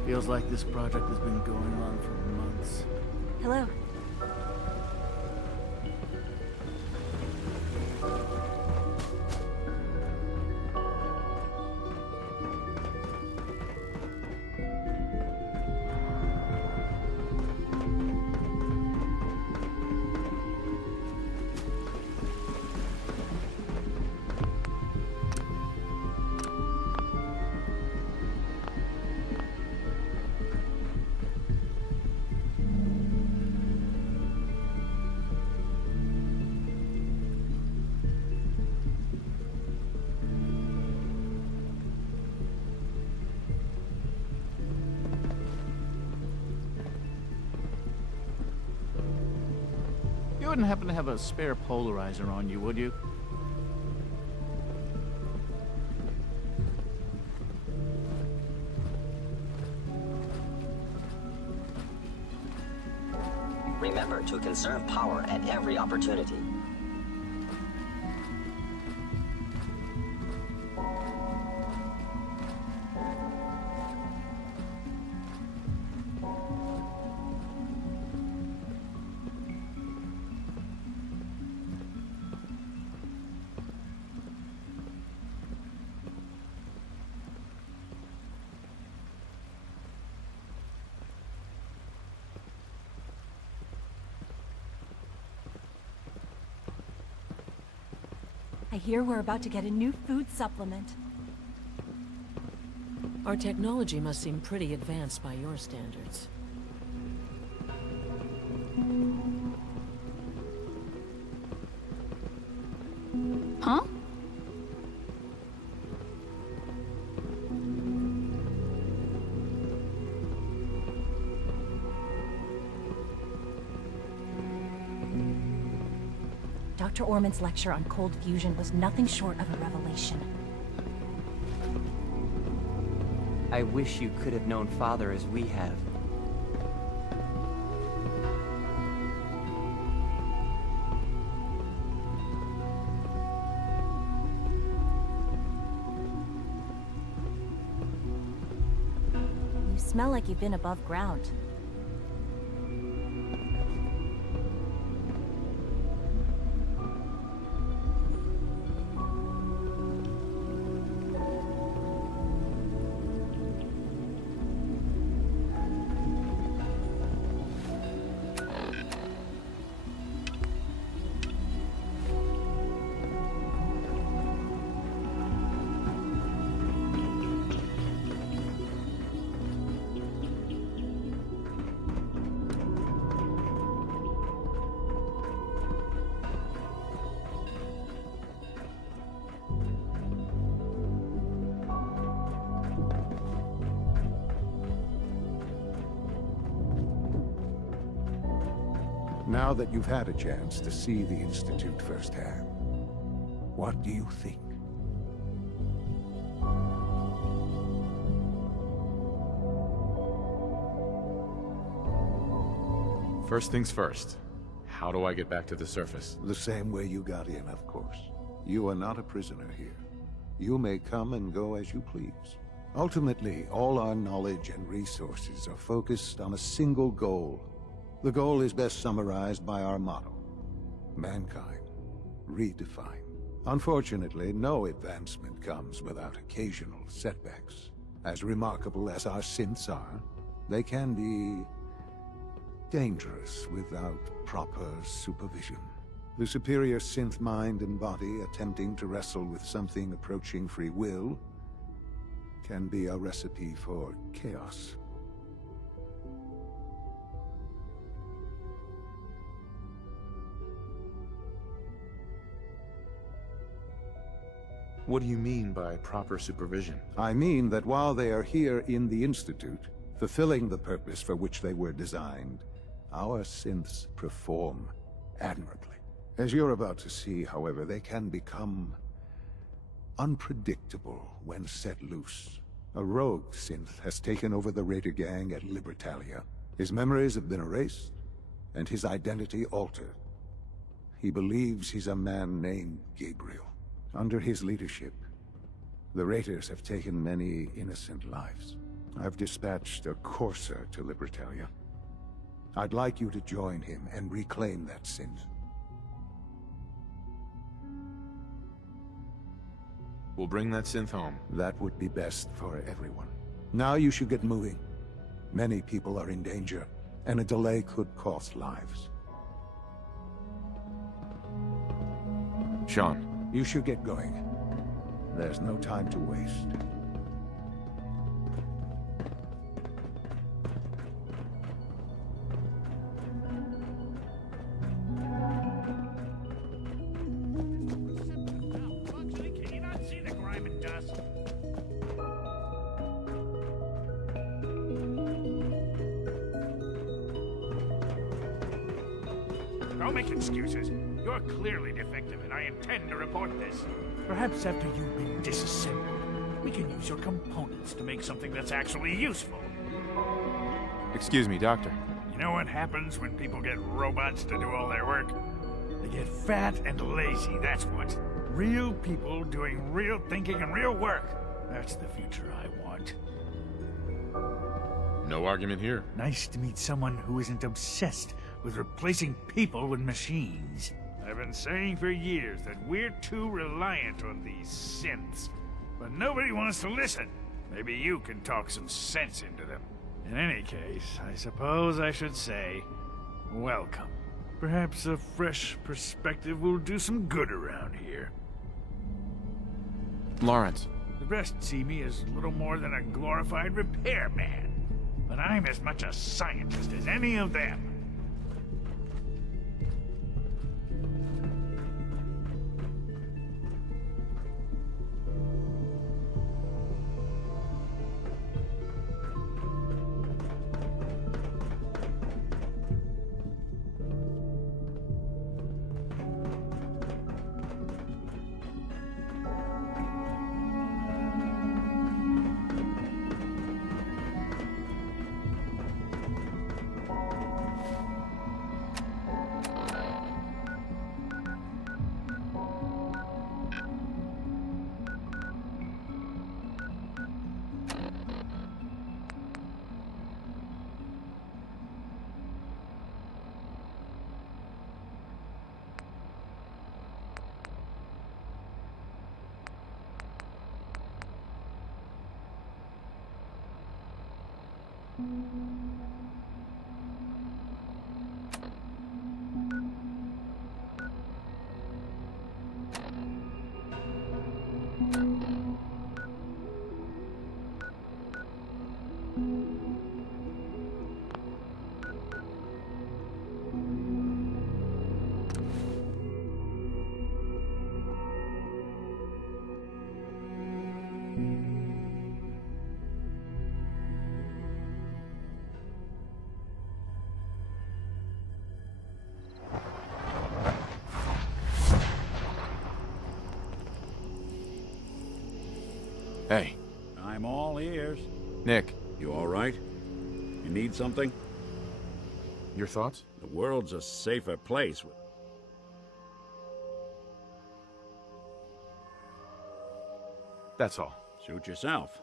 Feels like this project has been going on for months. Hello. You wouldn't happen to have a spare polarizer on you, would you? remember to conserve power at every opportunity. I hear we're about to get a new food supplement. Our technology must seem pretty advanced by your standards. Huh? Dr. Orman's lecture on cold fusion was nothing short of a revelation. I wish you could have known Father as we have. You smell like you've been above ground. Now that you've had a chance to see the Institute firsthand, what do you think? First things first. How do I get back to the surface? The same way you got in, of course. You are not a prisoner here. You may come and go as you please. Ultimately, all our knowledge and resources are focused on a single goal. The goal is best summarized by our motto: mankind, redefined. Unfortunately, no advancement comes without occasional setbacks. As remarkable as our synths are, they can be dangerous without proper supervision. The superior synth mind and body attempting to wrestle with something approaching free will can be a recipe for chaos. What do you mean by proper supervision? I mean that while they are here in the Institute, fulfilling the purpose for which they were designed, our synths perform admirably. As you're about to see, however, they can become unpredictable when set loose. A rogue synth has taken over the Raider gang at Libertalia. His memories have been erased, and his identity altered. He believes he's a man named Gabriel. Under his leadership, the Raiders have taken many innocent lives. I've dispatched a courser to Libertalia. I'd like you to join him and reclaim that synth. We'll bring that synth home. That would be best for everyone. Now you should get moving. Many people are in danger, and a delay could cost lives. Sean. You should get going. There's no time to waste. Can you not see the grime and dust? Don't make excuses. You're clearly defective, and I intend to report this. Perhaps after you've been disassembled, we can use your components to make something that's actually useful. Excuse me, Doctor. You know what happens when people get robots to do all their work? They get fat and lazy, that's what. Real people doing real thinking and real work. That's the future I want. No argument here. Nice to meet someone who isn't obsessed with replacing people with machines. I've been saying for years that we're too reliant on these synths, but nobody wants to listen. Maybe you can talk some sense into them. In any case, I suppose I should say, welcome. Perhaps a fresh perspective will do some good around here. Lawrence. The rest see me as little more than a glorified repairman, but I'm as much a scientist as any of them. Hey. I'm all ears. Nick. You all right? You need something? Your thoughts? The world's a safer place. That's all. Suit yourself.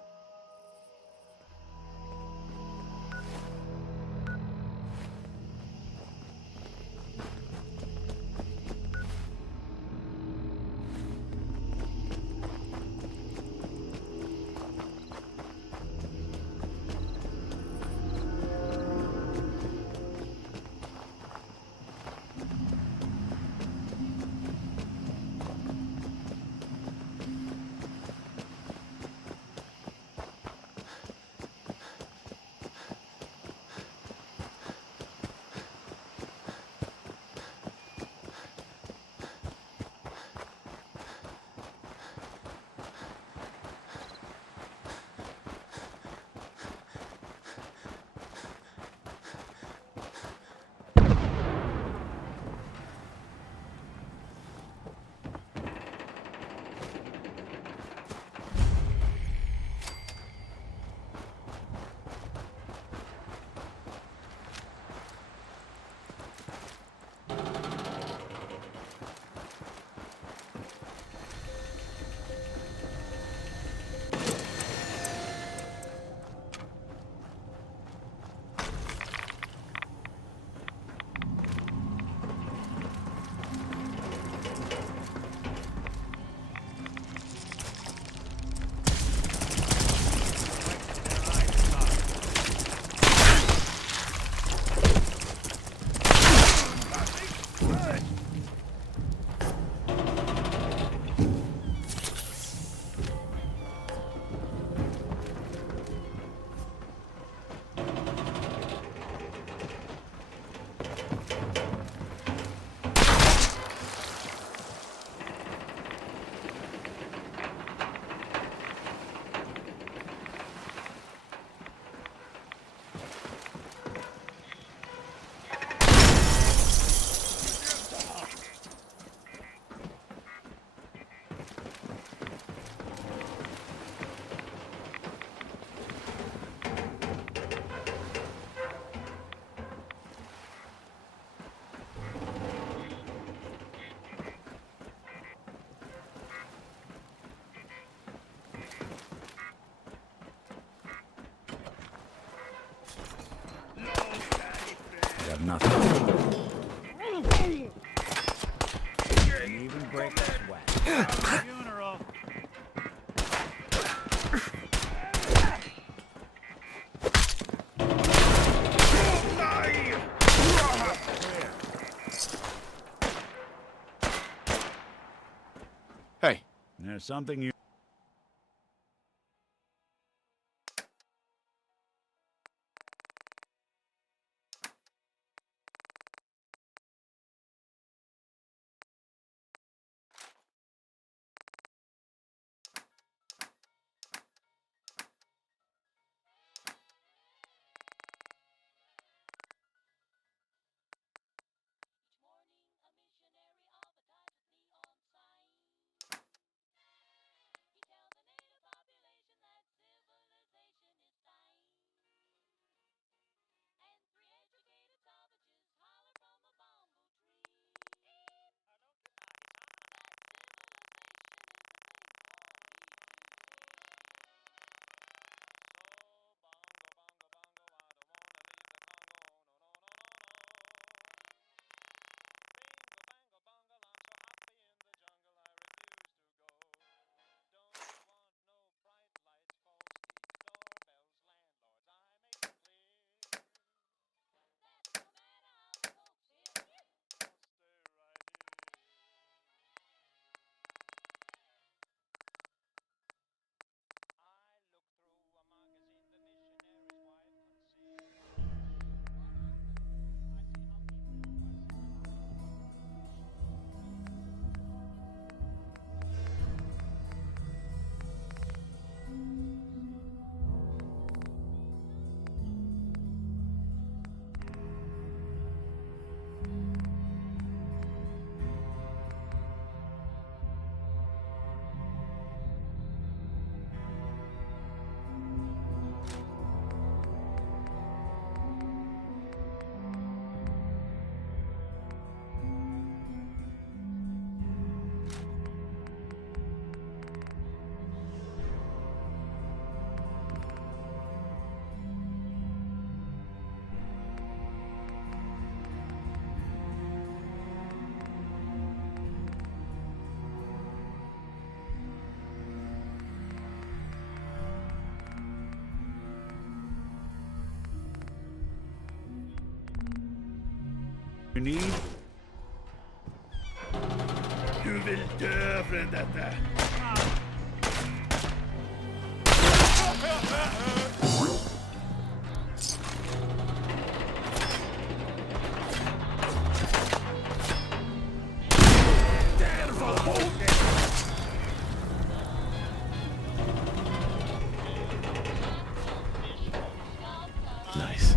Nothing. Didn't even break a sweat. Funeral. Hey. There's something you... You need? Du vill dö, Vendetta. Nice.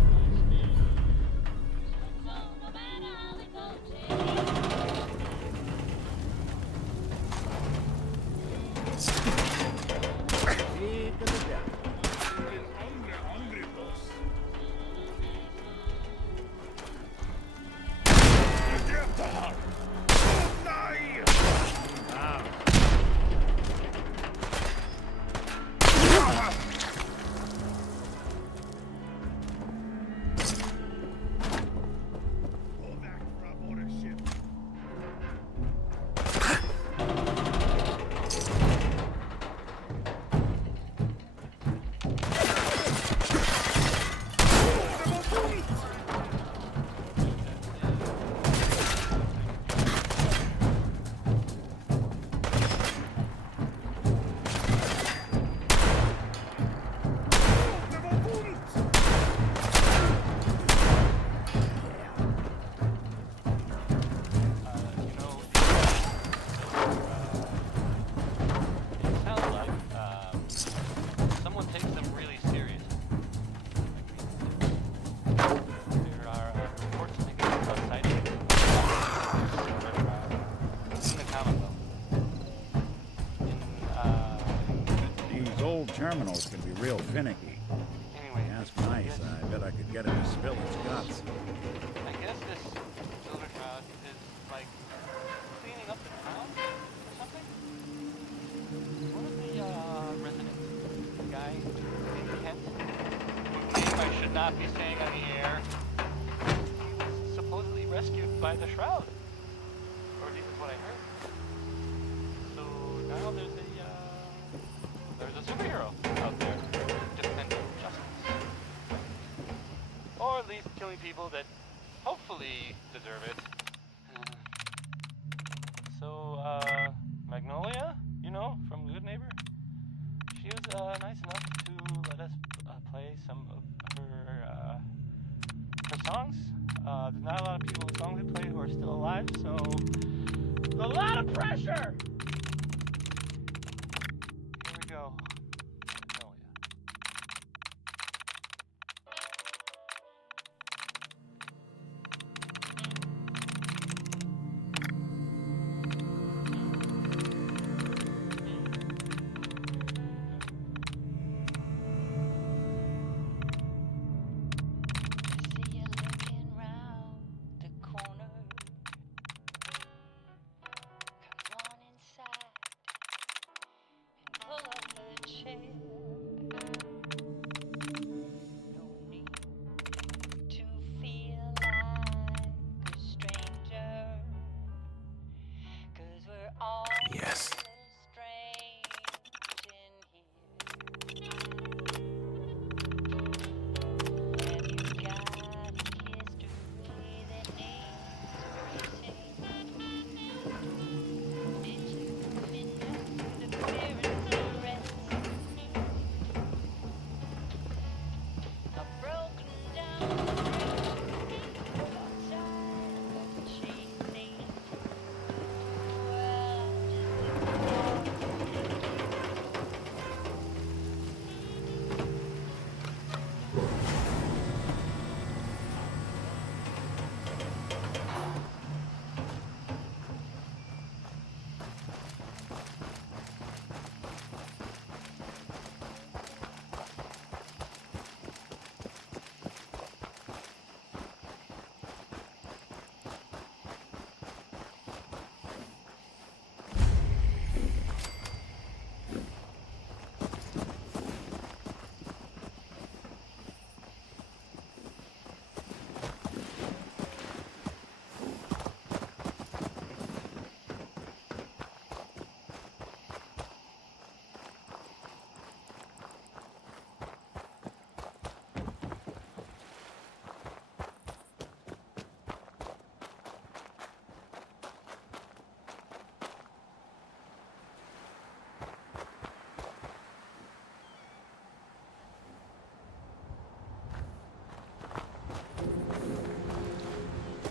Terminals can be real finicky. Anyway, ask Nice. I bet I could get him to spill his guts. I guess this silver shroud is like cleaning up the town or something. One of the residents, guy named Kent, whose name I should not be saying on the air, rescued by the Shroud. Or at least that's what I heard. So now there's a superhero out there defending justice. Or at least killing people that hopefully deserve it. So, Magnolia, you know, from Good Neighbor, she was nice enough to let us play some of her songs. There's not a lot of people with songs we play who are still alive, so a lot of pressure! Here we go. Magnolia. Yes.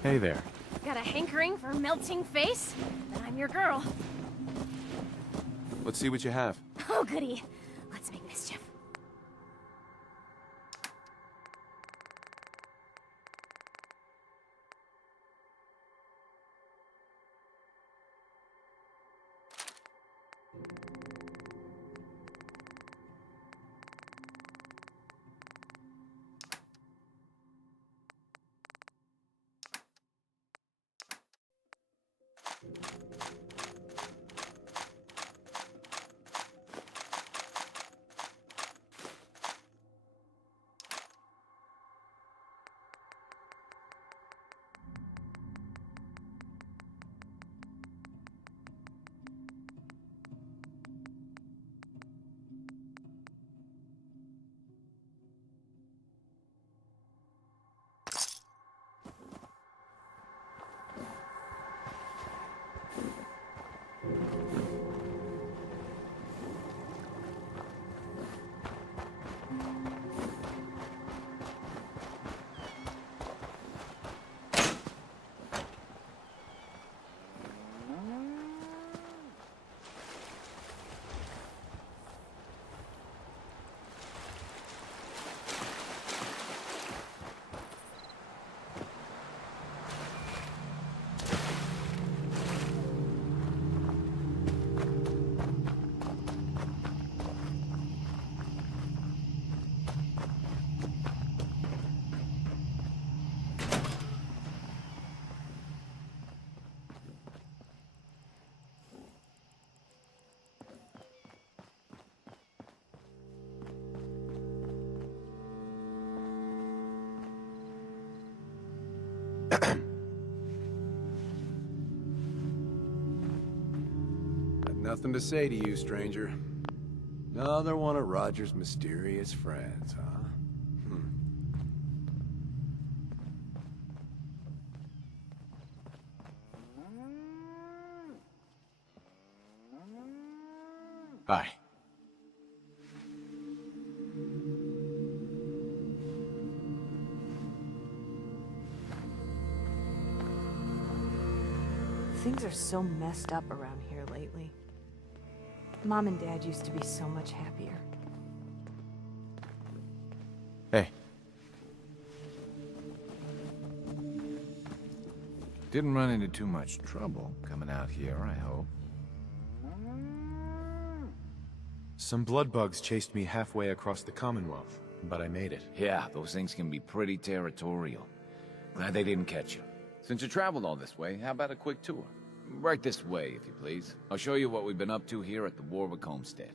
Hey there. Got a hankering for melting face? Then I'm your girl. Let's see what you have. Oh, goody. Let's make mischief. Nothing to say to you, stranger. Another one of Roger's mysterious friends, huh? Hi. Things are so messed up around here lately. Mom and Dad used to be so much happier. Hey. Didn't run into too much trouble coming out here, I hope. Some blood bugs chased me halfway across the Commonwealth, but I made it. Yeah, those things can be pretty territorial. Glad they didn't catch you. Since you traveled all this way, how about a quick tour? Right this way, if you please. I'll show you what we've been up to here at the Warwick Homestead.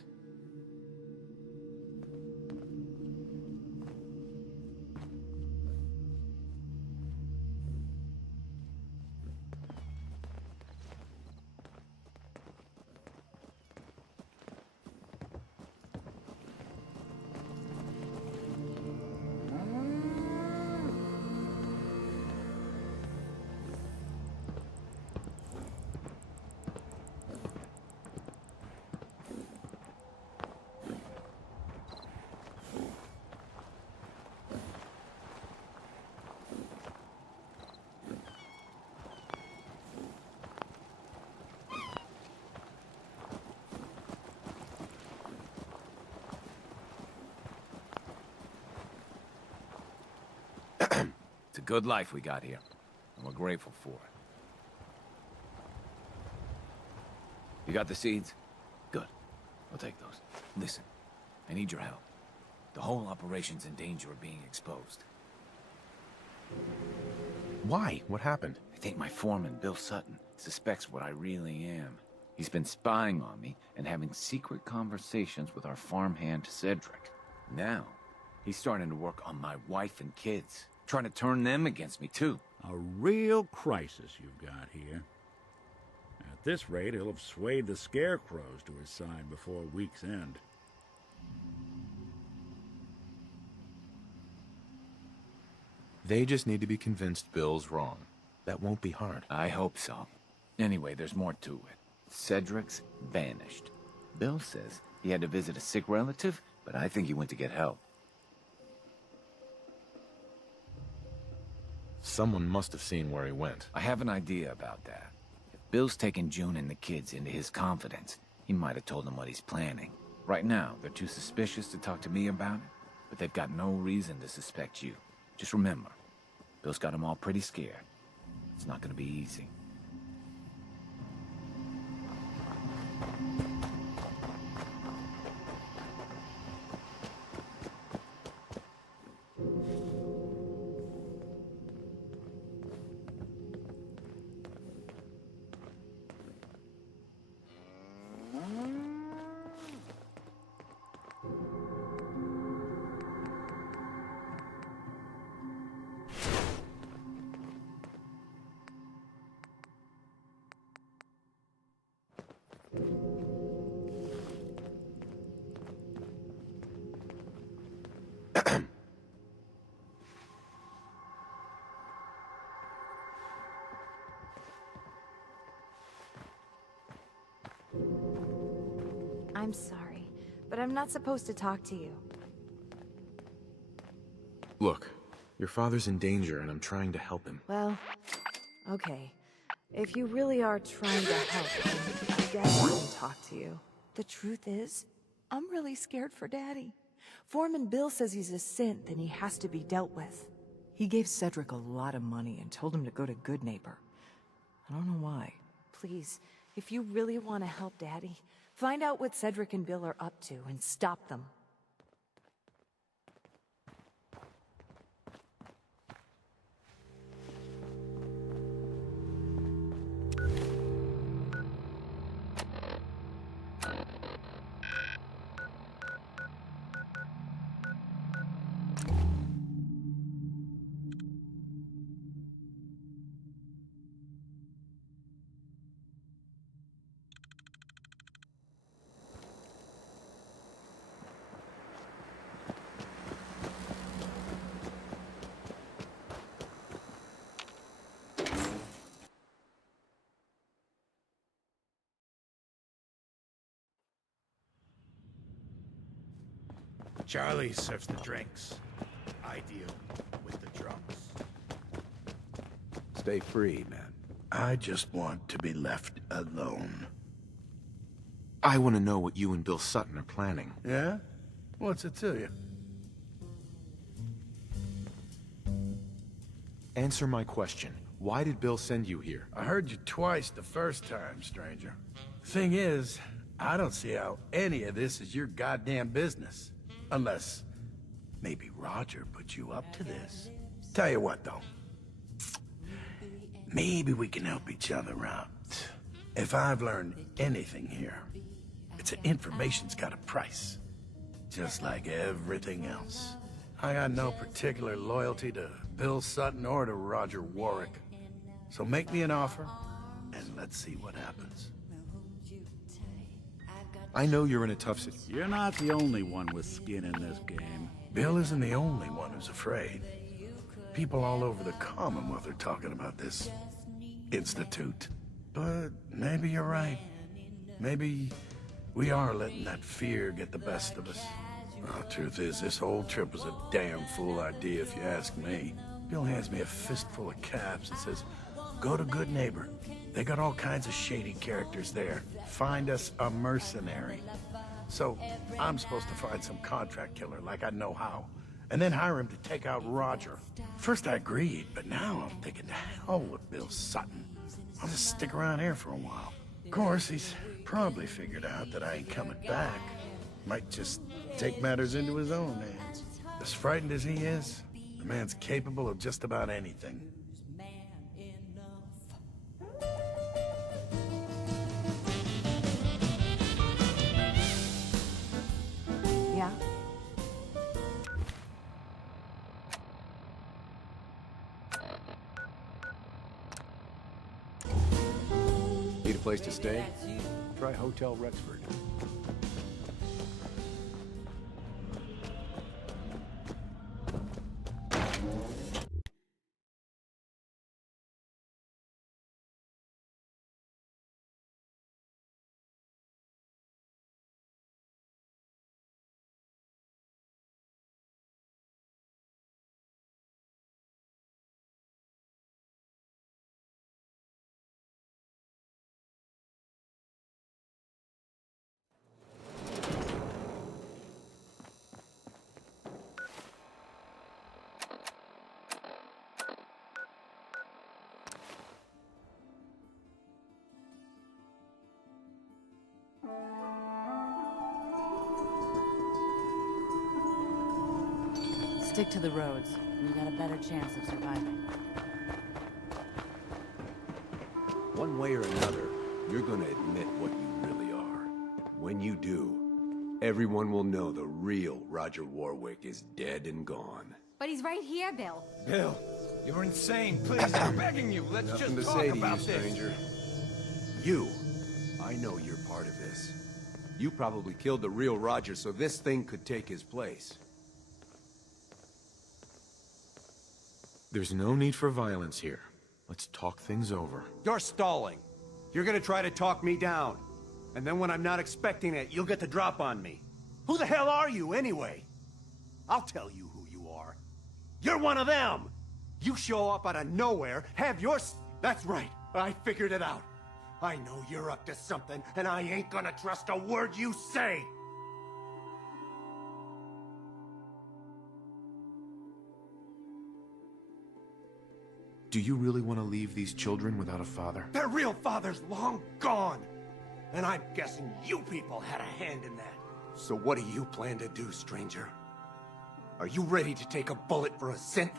It's a good life we got here, and we're grateful for it. You got the seeds? Good. I'll take those. Listen, I need your help. The whole operation's in danger of being exposed. Why? What happened? I think my foreman, Bill Sutton, suspects what I really am. He's been spying on me and having secret conversations with our farmhand, Cedric. Now, he's starting to work on my wife and kids. Trying to turn them against me, too. A real crisis you've got here. At this rate, he'll have swayed the scarecrows to his side before week's end. They just need to be convinced Bill's wrong. That won't be hard. I hope so. Anyway, there's more to it. Cedric's vanished. Bill says he had to visit a sick relative, but I think he went to get help. Someone must have seen where he went. I have an idea about that. If Bill's taken June and the kids into his confidence, he might have told them what he's planning. Right now, they're too suspicious to talk to me about it, but they've got no reason to suspect you. Just remember, Bill's got them all pretty scared. It's not gonna be easy. I'm sorry, but I'm not supposed to talk to you. Look, your father's in danger and I'm trying to help him. Well, okay. If you really are trying to help him, I guess I can talk to you. The truth is, I'm really scared for Daddy. Foreman Bill says he's a synth and he has to be dealt with. He gave Cedric a lot of money and told him to go to Good Neighbor. I don't know why. Please, if you really want to help Daddy, find out what Cedric and Bill are up to and stop them. Charlie serves the drinks. I deal with the drunks. Stay free, man. I just want to be left alone. I want to know what you and Bill Sutton are planning. Yeah? What's it to you? Answer my question. Why did Bill send you here? I heard you twice the first time, stranger. Thing is, I don't see how any of this is your goddamn business. Unless, maybe Roger put you up to this. Tell you what, though. Maybe we can help each other out. If I've learned anything here, it's that information's got a price. Just like everything else. I got no particular loyalty to Bill Sutton or to Roger Warwick. So make me an offer, and let's see what happens. I know you're in a tough situation. You're not the only one with skin in this game. Bill isn't the only one who's afraid. People all over the Commonwealth are talking about this institute. But maybe you're right. Maybe we are letting that fear get the best of us. Well, truth is, this whole trip was a damn fool idea if you ask me. Bill hands me a fistful of caps and says, go to Good Neighbor. They got all kinds of shady characters there. Find us a mercenary. So, I'm supposed to find some contract killer like I know how, and then hire him to take out Roger. First I agreed, but now I'm thinking to hell with Bill Sutton. I'll just stick around here for a while. Of course, he's probably figured out that I ain't coming back. Might just take matters into his own hands. As frightened as he is, the man's capable of just about anything. Yeah? Need a place to stay? Try Hotel Rexford. Stick to the roads, and you got a better chance of surviving. One way or another, you're gonna admit what you really are. When you do, everyone will know the real Roger Warwick is dead and gone. But he's right here, Bill. Bill, you're insane. Please, I'm begging you. Let's Nothing just to talk say to about you, this. stranger. You, I know you're part of this. You probably killed the real Roger so this thing could take his place. There's no need for violence here. Let's talk things over. You're stalling. You're gonna try to talk me down. And then when I'm not expecting it, you'll get the drop on me. Who the hell are you, anyway? I'll tell you who you are. You're one of them! You show up out of nowhere, have your That's right, I figured it out. I know you're up to something, and I ain't gonna trust a word you say! Do you really want to leave these children without a father? Their real father's long gone! And I'm guessing you people had a hand in that. So what do you plan to do, stranger? Are you ready to take a bullet for a synth?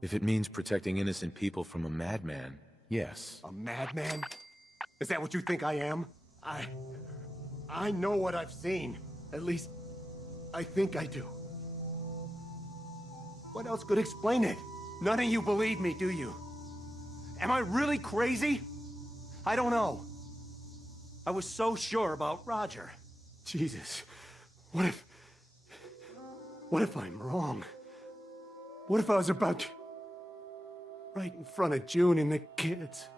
If it means protecting innocent people from a madman, yes. A madman? Is that what you think I am? I know what I've seen. At least, I think I do. What else could explain it? None of you believe me, do you? Am I really crazy? I don't know. I was so sure about Roger. Jesus, what if I'm wrong? What if I was about to... right in front of June and the kids?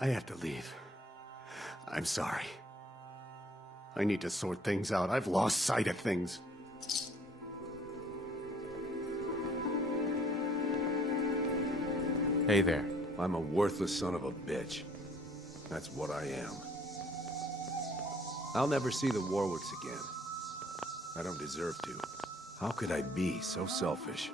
I have to leave. I'm sorry. I need to sort things out. I've lost sight of things. Hey there. I'm a worthless son of a bitch. That's what I am. I'll never see the Warwicks again. I don't deserve to. How could I be so selfish?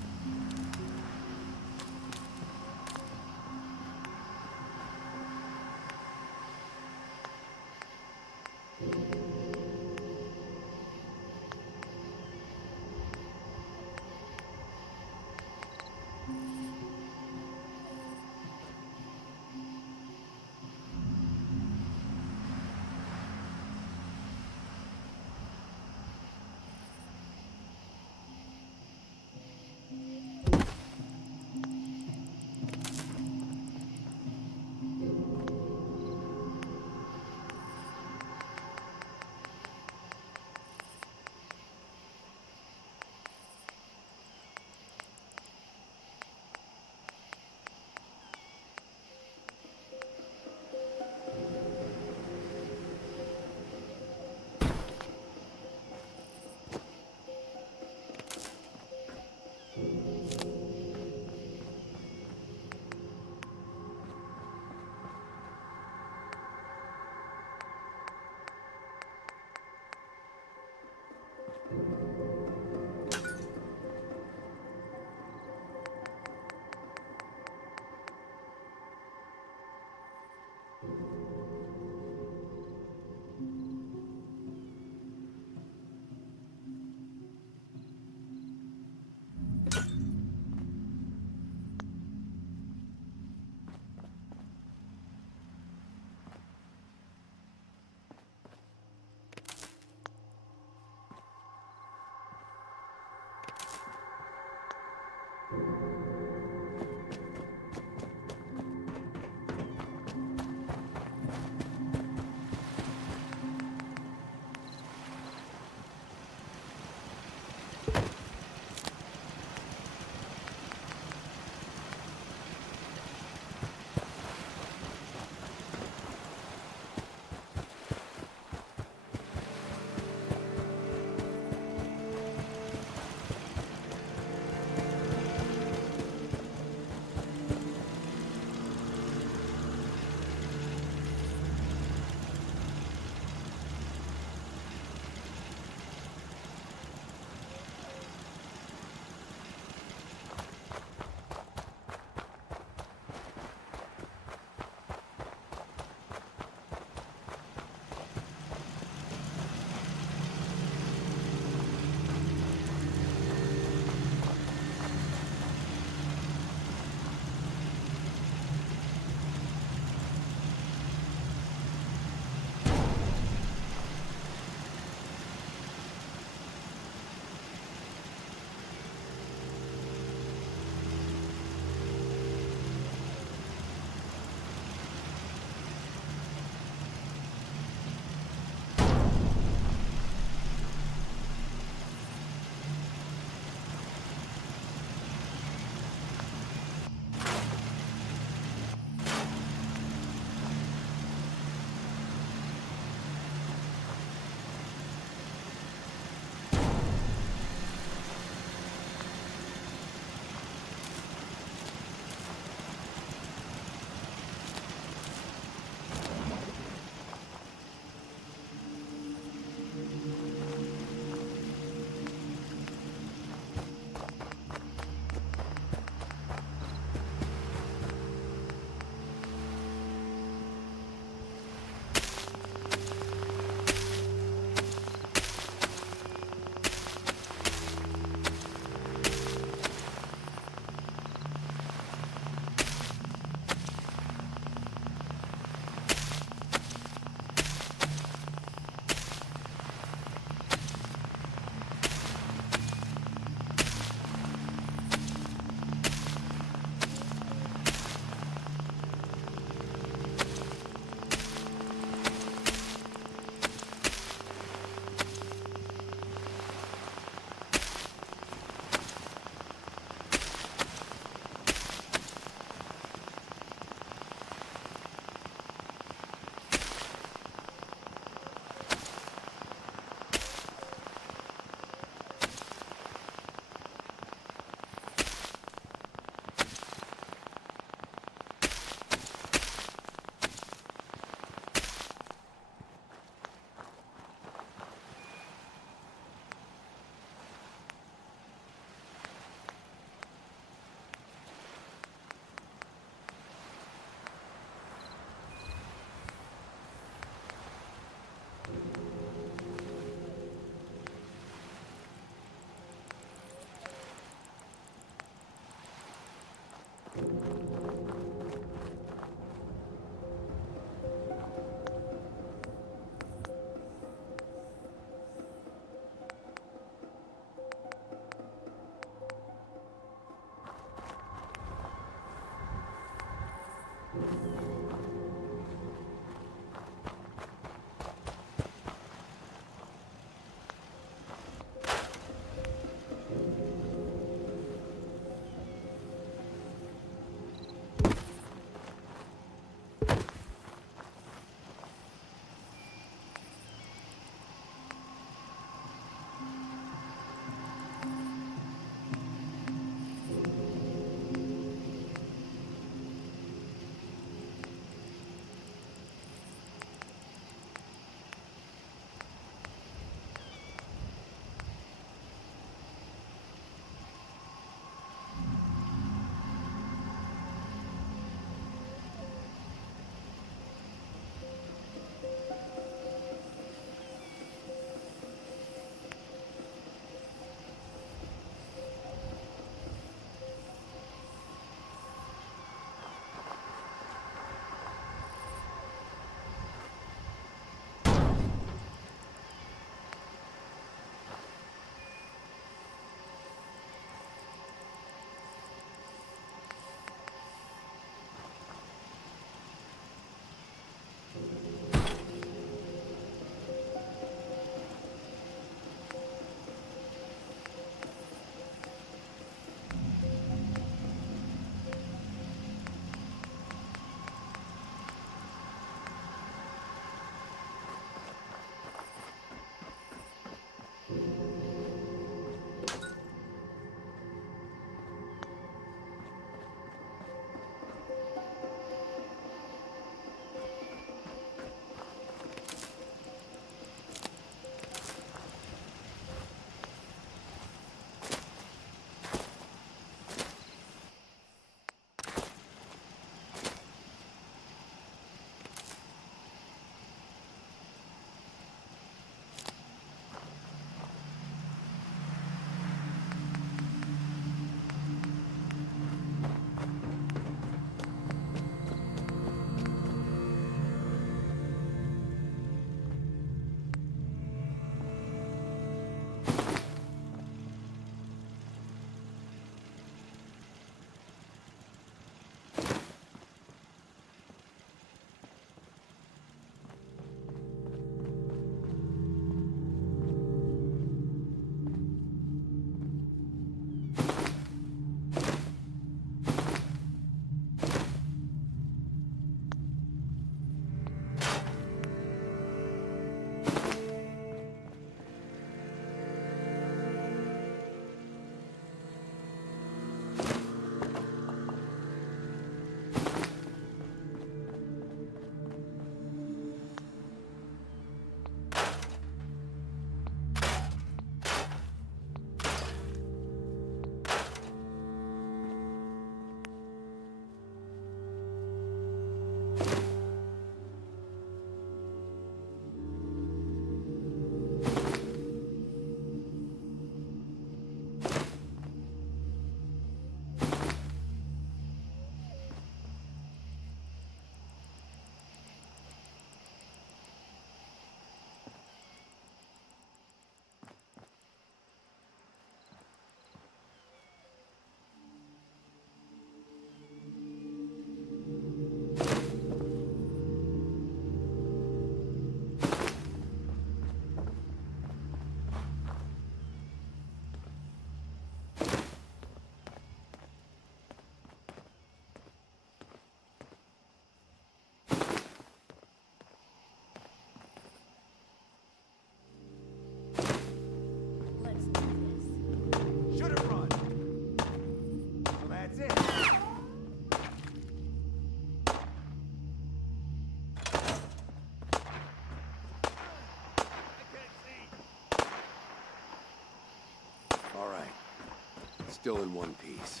still in one piece.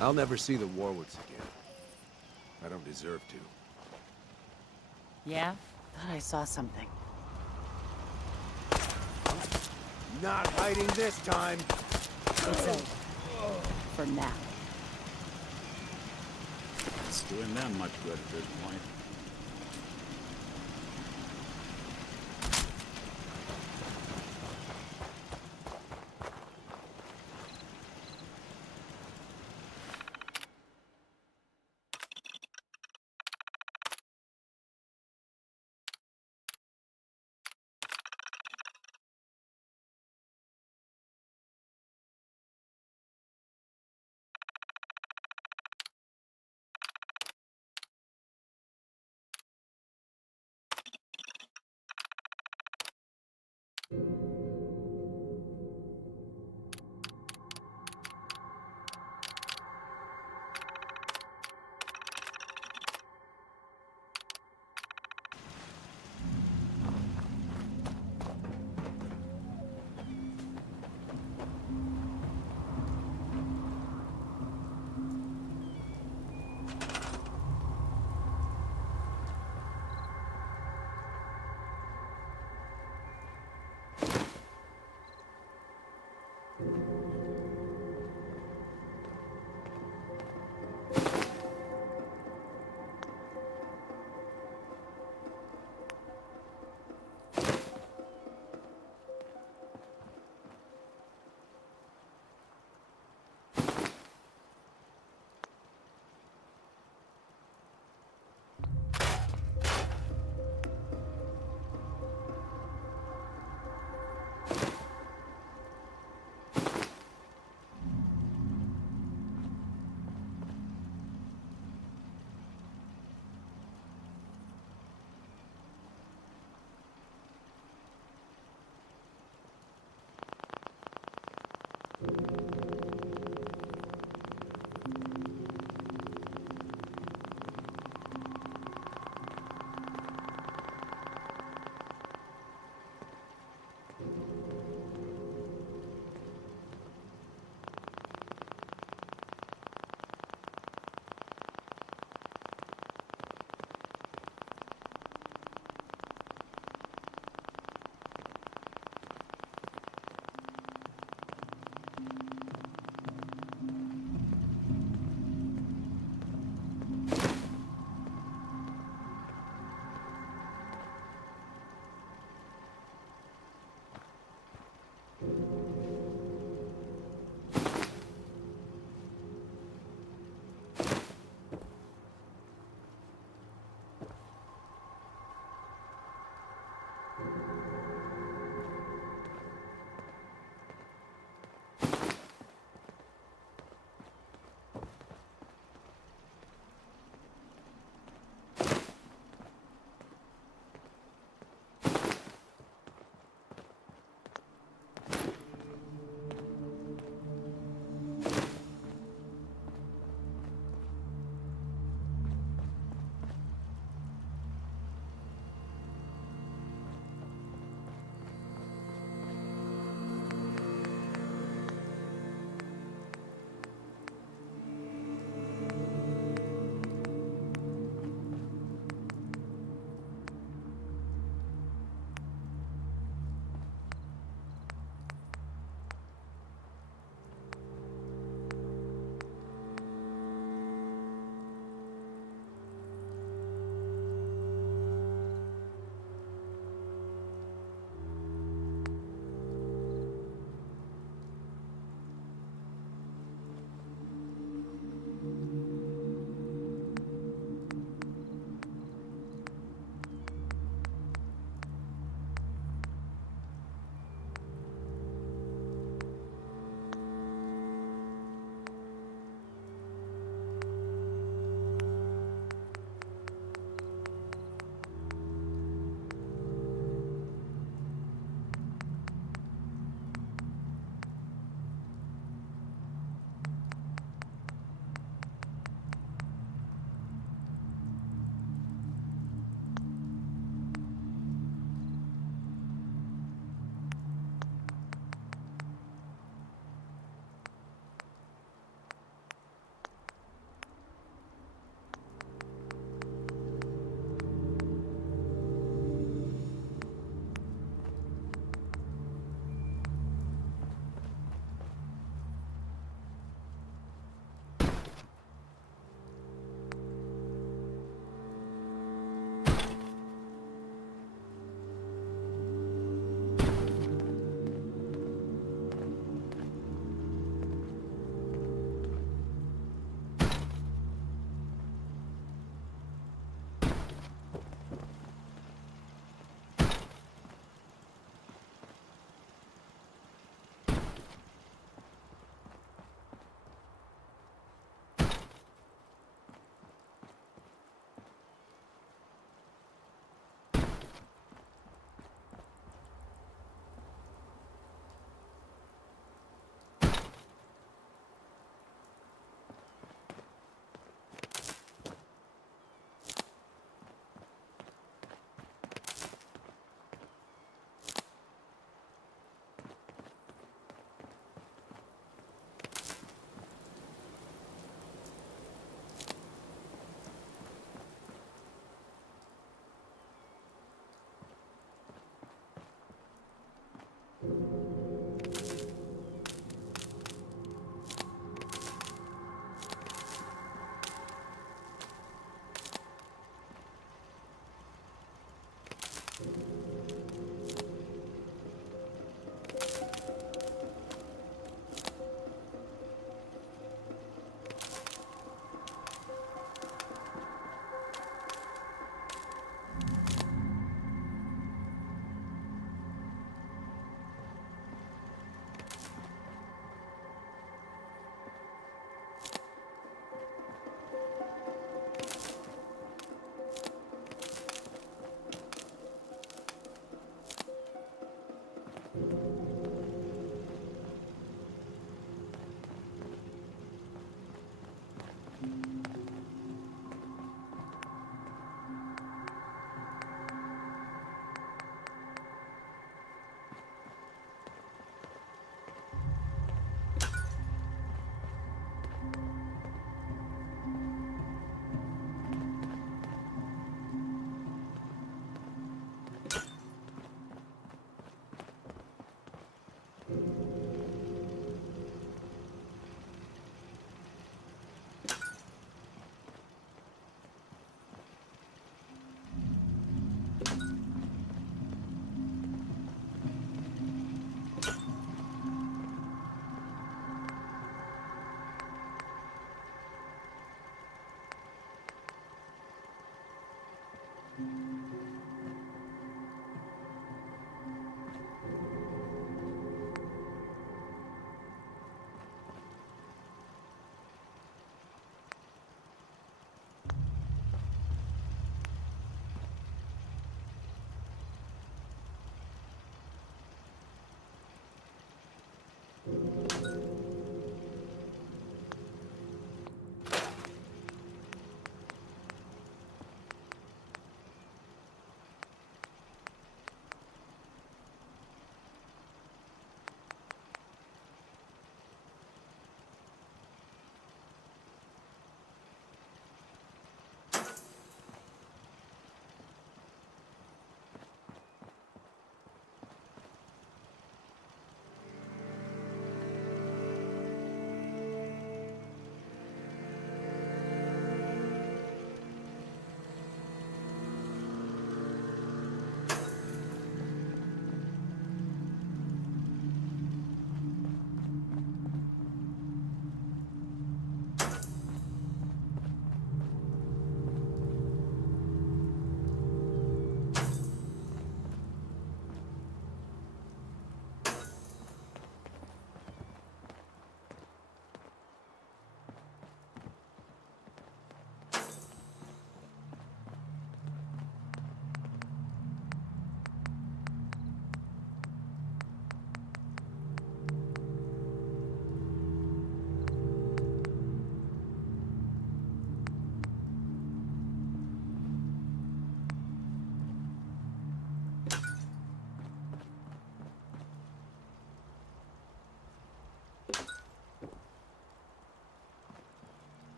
I'll never see the Warwicks again. I don't deserve to. Yeah? Thought I saw something. Not hiding this time! It's over. For now. It's doing them much good at this point.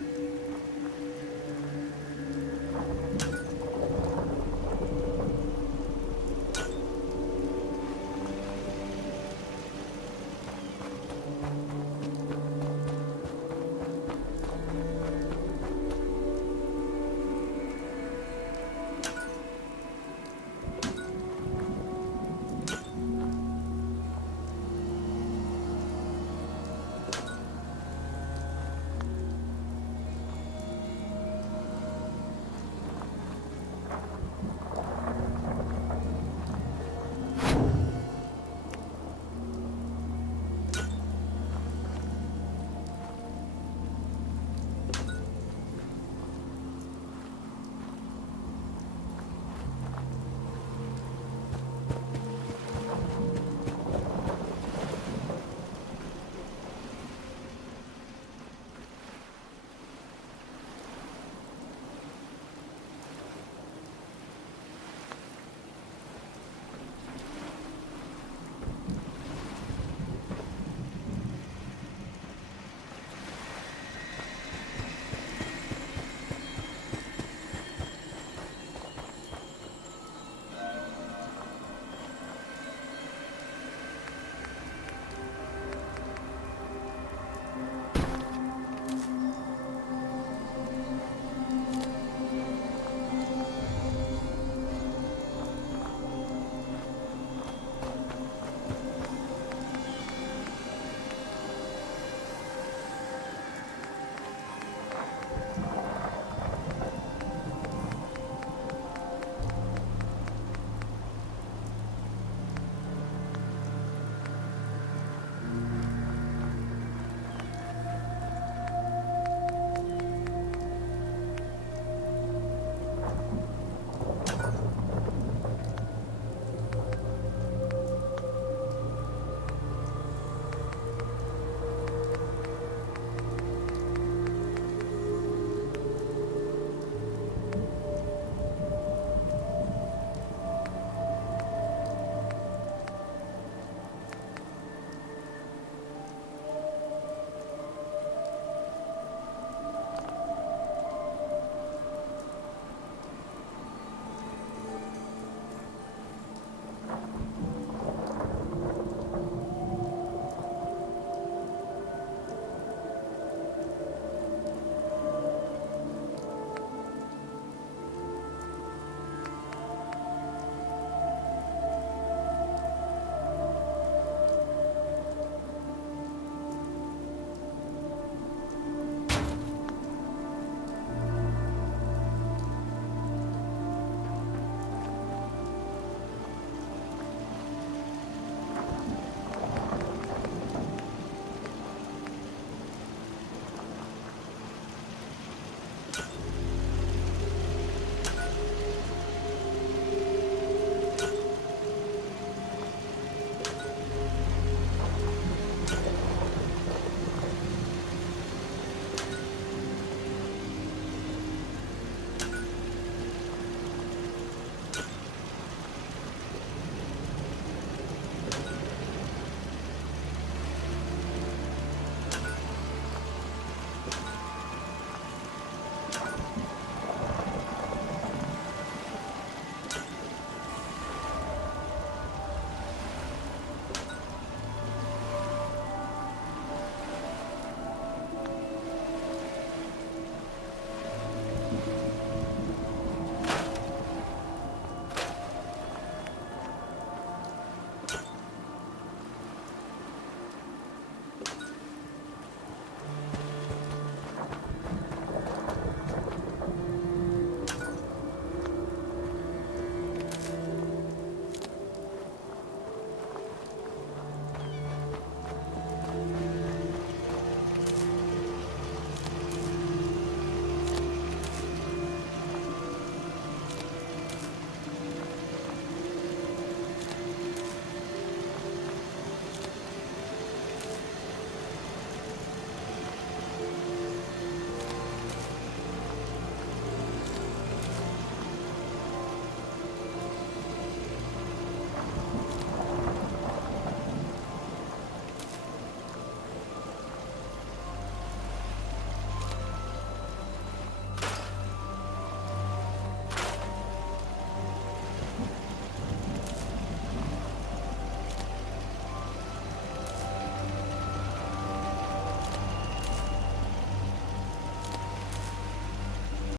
you